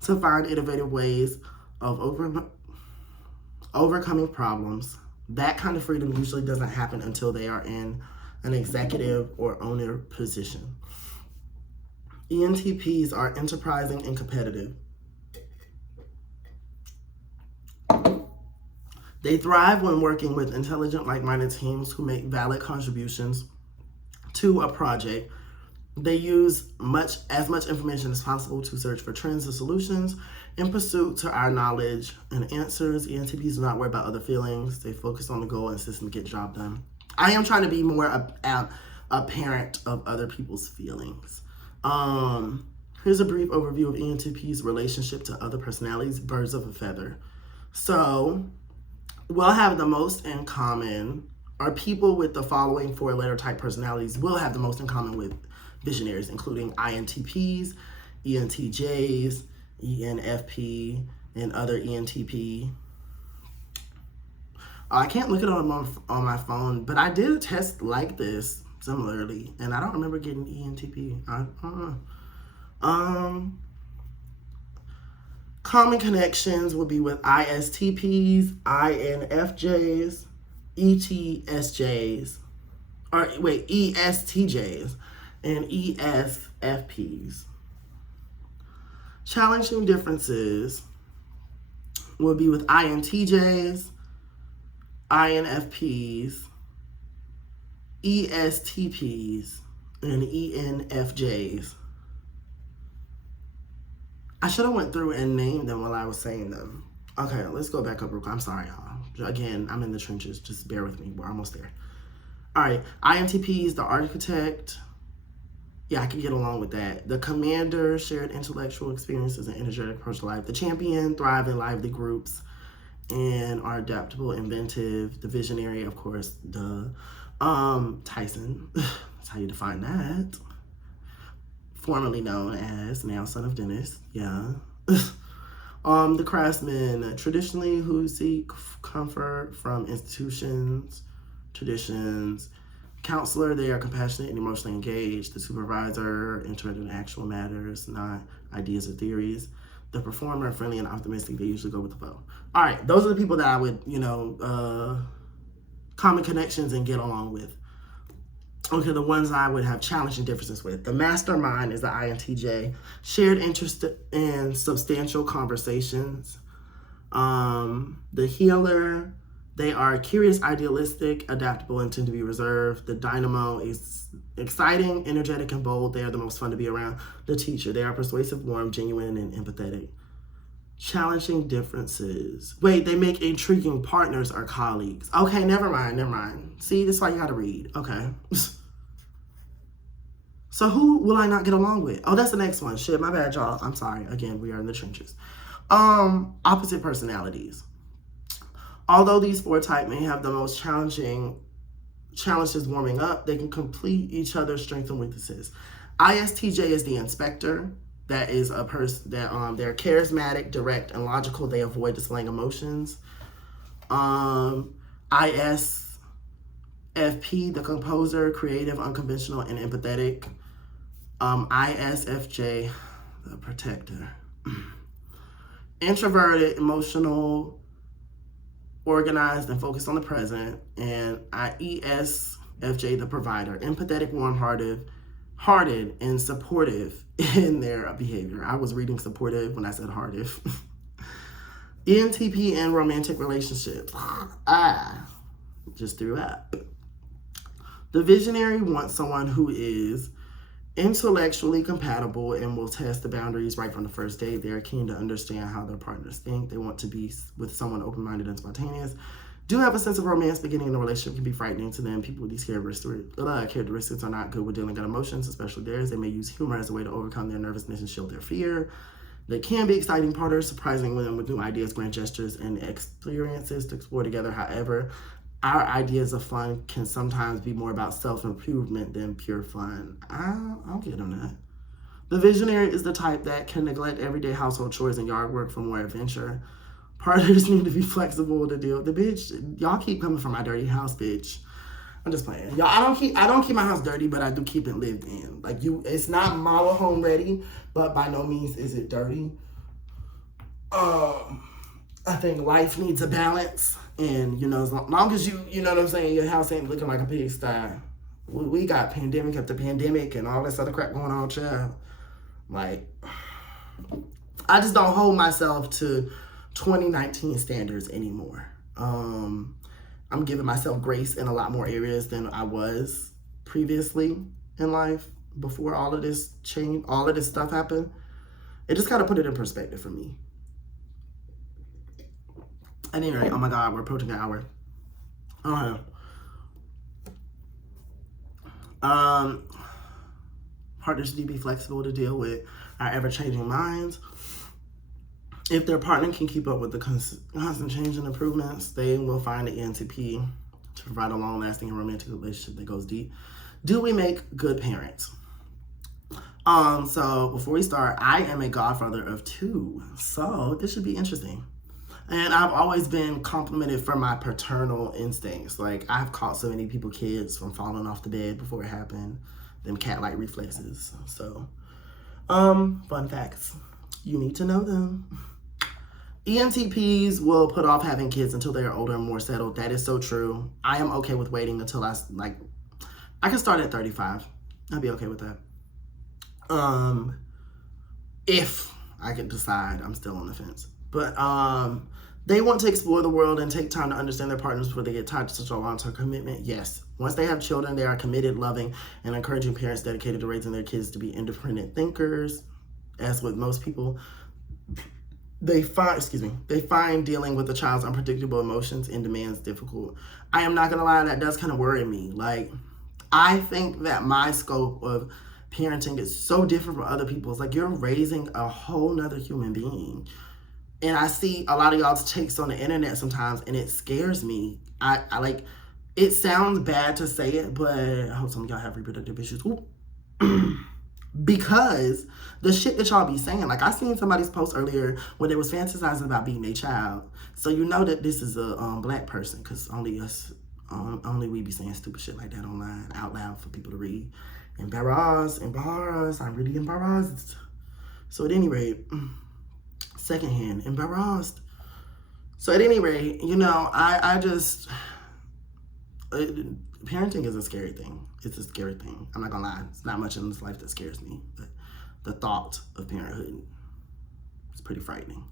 to find innovative ways of overcoming problems. That kind of freedom usually doesn't happen until they are in an executive or owner position. ENTPs are enterprising and competitive. They thrive when working with intelligent, like-minded teams who make valid contributions to a project. They use as much information as possible to search for trends and solutions in pursuit to our knowledge and answers. ENTPs do not worry about other feelings. They focus on the goal and system to get the job done. I am trying to be more a parent of other people's feelings. Here's a brief overview of ENTP's relationship to other personalities, birds of a feather. So, we'll have the most in common, or people with the following 4-letter type personalities will have the most in common with visionaries, including INTPs, ENTJs, ENFP, and other ENTP. I can't look it on my phone, but I did a test like this similarly, and I don't remember getting ENTP. I don't know. Common connections will be with ISTPs, INFJs, ESTJs, and ESFPs. Challenging differences will be with INTJs, INFPs, ESTPs, and ENFJs. I should have went through and named them while I was saying them. Okay, let's go back up real quick. I'm sorry, y'all. Again, I'm in the trenches. Just bear with me. We're almost there. All right, INTPs, the architect. Yeah, I can get along with that. The commander, shared intellectual experiences and energetic approach to life. The champion, thrive in lively groups and are adaptable, inventive. The visionary, of course, Tyson. That's how you define that. Formerly known as, now son of Dennis. Yeah. The craftsman, traditionally who seek comfort from institutions, traditions. Counselor, they are compassionate and emotionally engaged. The supervisor, interested in actual matters, not ideas or theories. The performer, friendly and optimistic, they usually go with the flow. All right, those are the people that I would, common connections and get along with. Okay, the ones I would have challenging differences with. The mastermind is the INTJ. Shared interest in substantial conversations. The healer, they are curious, idealistic, adaptable, and tend to be reserved. The dynamo is exciting, energetic, and bold. They are the most fun to be around. The teacher, they are persuasive, warm, genuine, and empathetic. Challenging differences. Wait, they make intriguing partners or colleagues. Okay, never mind. See, this is why you gotta read. Okay. So who will I not get along with? Oh, that's the next one. Shit, my bad, y'all. I'm sorry. Again, we are in the trenches. Opposite personalities. Although these 4 types may have the most challenges warming up, they can complete each other's strengths and weaknesses. ISTJ is the inspector. That is a person that they're charismatic, direct, and logical. They avoid displaying emotions. ISFP, the composer, creative, unconventional, and empathetic. ISFJ, the protector. Introverted, emotional, organized, and focused on the present. And ESFJ, the provider. Empathetic, warm-hearted, and supportive in their behavior. I was reading supportive when I said hearted. ENTP and romantic relationships. Just threw up. The visionary wants someone who is intellectually compatible and will test the boundaries right from the first date. They are keen to understand how their partners think. They want to be with someone open-minded and spontaneous. Do have a sense of romance. Beginning in a relationship can be frightening to them. People with these characteristics are not good with dealing with emotions, especially theirs. They may use humor as a way to overcome their nervousness and shield their fear. They can be exciting partners, surprising women with new ideas, grand gestures, and experiences to explore together. However, our ideas of fun can sometimes be more about self-improvement than pure fun. I'll get on that. The visionary is the type that can neglect everyday household chores and yard work for more adventure. Partners need to be flexible to deal with the bitch. Y'all keep coming from my dirty house, bitch. I'm just playing. Y'all, I don't keep my house dirty, but I do keep it lived in. Like it's not model home ready, but by no means is it dirty. I think life needs a balance. And, you know, as long as you know what I'm saying, your house ain't looking like a pigsty. We got pandemic after pandemic and all this other crap going on, child. Like, I just don't hold myself to 2019 standards anymore. I'm giving myself grace in a lot more areas than I was previously in life before all of this change, all of this stuff happened. It just kind of put it in perspective for me. At any rate, oh my God, we're approaching an hour. Partners need to be flexible to deal with our ever-changing minds. If their partner can keep up with the constant change and improvements, they will find the ENTP to provide a long-lasting and romantic relationship that goes deep. Do we make good parents? So before we start, I am a godfather of 2, so this should be interesting. And I've always been complimented for my paternal instincts. Like, I've caught so many kids from falling off the bed before it happened. Them cat-like reflexes. So, fun facts. You need to know them. ENTPs will put off having kids until they are older and more settled. That is so true. I am okay with waiting until I can start at 35. I'd be okay with that. If I can decide, I'm still on the fence. But they want to explore the world and take time to understand their partners before they get tied to such a long-term commitment. Yes. Once they have children, they are committed, loving, and encouraging parents dedicated to raising their kids to be independent thinkers. As with most people, they find dealing with the child's unpredictable emotions and demands difficult. I am not gonna lie, that does kind of worry me. Like, I think that my scope of parenting is so different from other people's. Like, you're raising a whole nother human being. And I see a lot of y'all's takes on the internet sometimes, and it scares me. I like, it sounds bad to say it, but I hope some of y'all have reproductive issues. Because the shit that y'all be saying, like, I seen somebody's post earlier where they was fantasizing about being a child. So you know that this is a black person, because only we be saying stupid shit like that online out loud for people to read. Embarrassed, I'm really embarrassed. So at any rate, secondhand embarrassed. So at any rate, you know, I just, parenting is a scary thing. It's a scary thing. I'm not gonna lie. It's not much in this life that scares me, but the thought of parenthood is pretty frightening.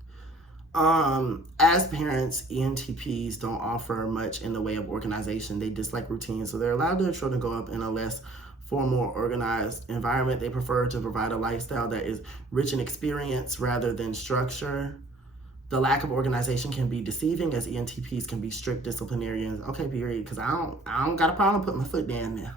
As parents, ENTPs don't offer much in the way of organization. They dislike routine, so they're allowed their children to grow up in a less formal, organized environment. They prefer to provide a lifestyle that is rich in experience rather than structure. The lack of organization can be deceiving, as ENTPs can be strict disciplinarians. Okay, period, because I don't got a problem putting my foot down there.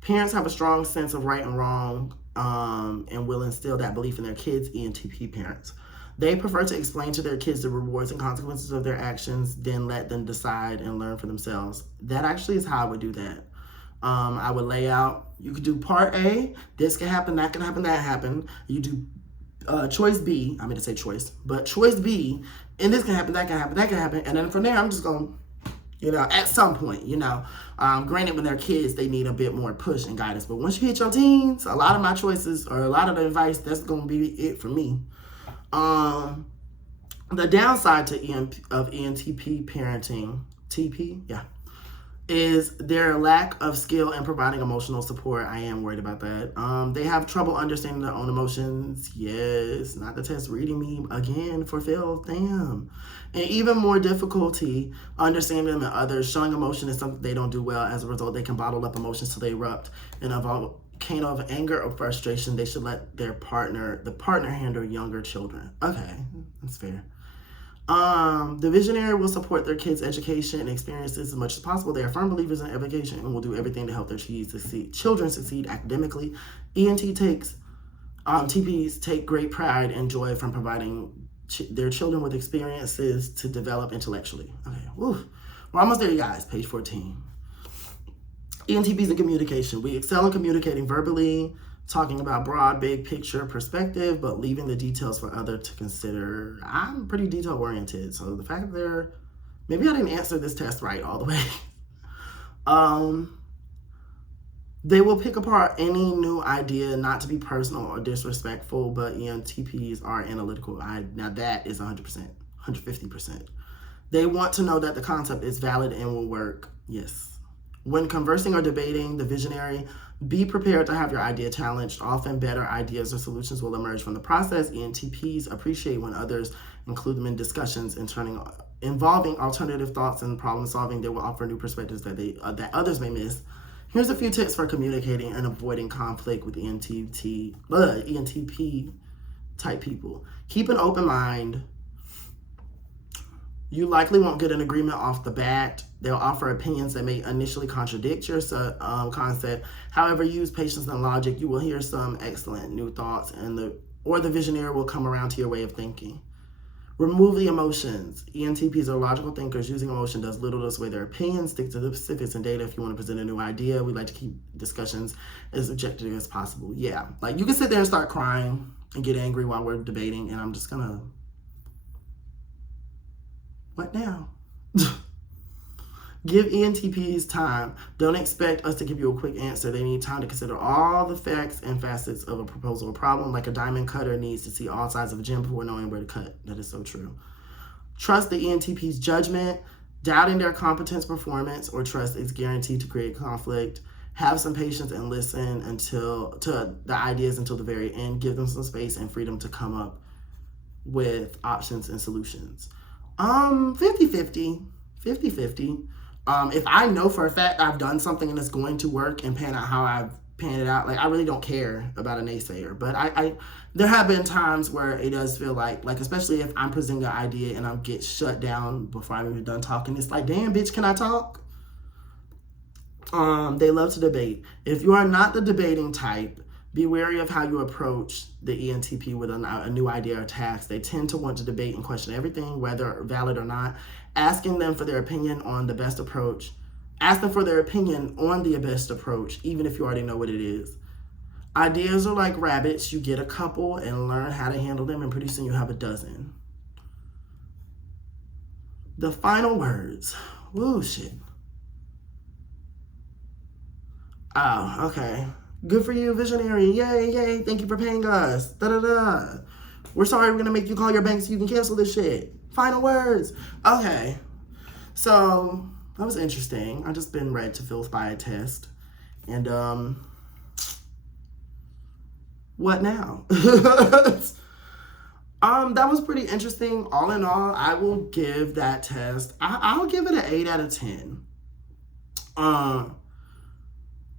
Parents have a strong sense of right and wrong, and will instill that belief in their kids, ENTP parents. They prefer to explain to their kids the rewards and consequences of their actions, then let them decide and learn for themselves. That actually is how I would do that. I would lay out, you could do part A, this can happen, that can happen, that happen. You do choice B, I meant to say choice, but choice B, and this can happen, that can happen, that can happen. And then from there, I'm just going, you know, at some point, you know, granted when they're kids, they need a bit more push and guidance. But once you hit your teens, a lot of my choices or a lot of the advice, that's going to be it for me. The downside to ENTP parenting, is their lack of skill in providing emotional support. I am worried about that. They have trouble understanding their own emotions. Yes, not the test reading me again for Phil. Damn. And even more difficulty understanding them and others. Showing emotion is something they don't do well. As a result, they can bottle up emotions till they erupt in a volcano of anger or frustration. They should let the partner handle younger children. Okay, that's fair. The visionary will support their kids' education and experiences as much as possible. They are firm believers in education and will do everything to help their children succeed academically. TPs take great pride and joy from providing their children with experiences to develop intellectually. Okay, woo. We're almost there, you guys. Page 14. ENTPs in communication. We excel in communicating verbally, talking about broad, big picture perspective, but leaving the details for others to consider. I'm pretty detail oriented, so the fact that maybe I didn't answer this test right all the way. They will pick apart any new idea, not to be personal or disrespectful, but ENTPs are analytical. Now that is 100%. 150%. They want to know that the concept is valid and will work. Yes. When conversing or debating the visionary, be prepared to have your idea challenged. Often better ideas or solutions will emerge from the process. ENTPs appreciate when others include them in discussions involving alternative thoughts and problem solving. They will offer new perspectives that others may miss. Here's a few tips for communicating and avoiding conflict with ENTP type people. Keep an open mind. You likely won't get an agreement off the bat. They'll offer opinions that may initially contradict your concept. However, use patience and logic. You will hear some excellent new thoughts, and the visionary will come around to your way of thinking. Remove the emotions. ENTPs are logical thinkers. Using emotion does little to sway their opinions. Stick to the specifics and data if you want to present a new idea. We like to keep discussions as objective as possible. Yeah, like you can sit there and start crying and get angry while we're debating, and I'm just gonna... What now? Give ENTPs time. Don't expect us to give you a quick answer. They need time to consider all the facts and facets of a proposal or problem. Like a diamond cutter needs to see all sides of a gem before knowing where to cut. That is so true. Trust the ENTP's judgment. Doubting their competence, performance, or trust is guaranteed to create conflict. Have some patience and listen to the ideas until the very end. Give them some space and freedom to come up with options and solutions. 50-50. If I know for a fact I've done something and it's going to work and pan out how I've panned it out, like I really don't care about a naysayer. But I there have been times where it does feel like especially if I'm presenting an idea and I get shut down before I'm even done talking, it's like, damn, bitch, can I talk? They love to debate. If you are not the debating type, be wary of how you approach the ENTP with a new idea or task. They tend to want to debate and question everything, whether valid or not. Asking them for their opinion on the best approach. Ask them for their opinion on the best approach, even if you already know what it is. Ideas are like rabbits. You get a couple and learn how to handle them, and pretty soon you have a dozen. The final words. Woo, shit. Oh, okay. Good for you, visionary. Yay, yay. Thank you for paying us. Da-da-da. We're sorry we're going to make you call your bank so you can cancel this shit. Final words. Okay. So, that was interesting. I've just been read to filth by a test. And, what now? That was pretty interesting. All in all, I will give that test, I'll give it an 8 out of 10.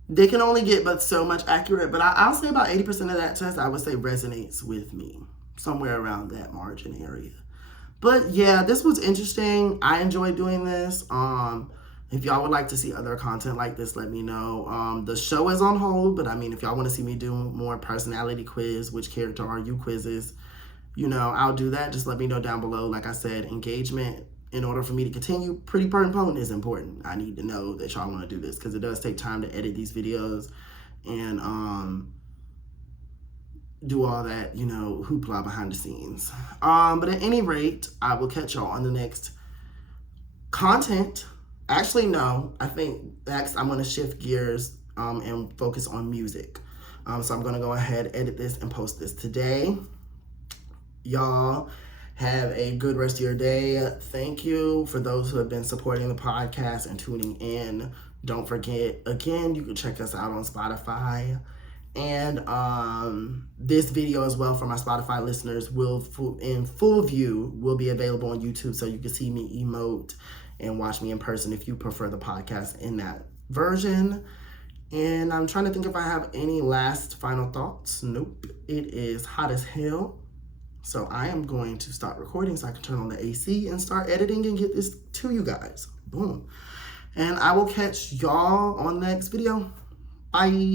They can only get but so much accurate, but I'll say about 80% of that test, I would say resonates with me. Somewhere around that margin area. But yeah, this was interesting. I enjoyed doing this. If y'all would like to see other content like this, let me know. The show is on hold, but I mean, if y'all want to see me do more personality quiz, which character are you quizzes, you know, I'll do that. Just let me know down below. Like I said, engagement, in order for me to continue, pretty potent is important. I need to know that y'all want to do this because it does take time to edit these videos and do all that, you know, hoopla behind the scenes. But at any rate, I will catch y'all on the next content. Actually, no, I think next I'm going to shift gears and focus on music. So I'm going to go ahead, edit this, and post this today. Y'all have a good rest of your day. Thank you for those who have been supporting the podcast and tuning in. Don't forget, again, you can check us out on Spotify. And this video as well for my Spotify listeners will, in full view, will be available on YouTube so you can see me emote and watch me in person if you prefer the podcast in that version. And I'm trying to think if I have any last final thoughts. Nope. It is hot as hell. So I am going to start recording so I can turn on the AC and start editing and get this to you guys. Boom. And I will catch y'all on the next video. Bye.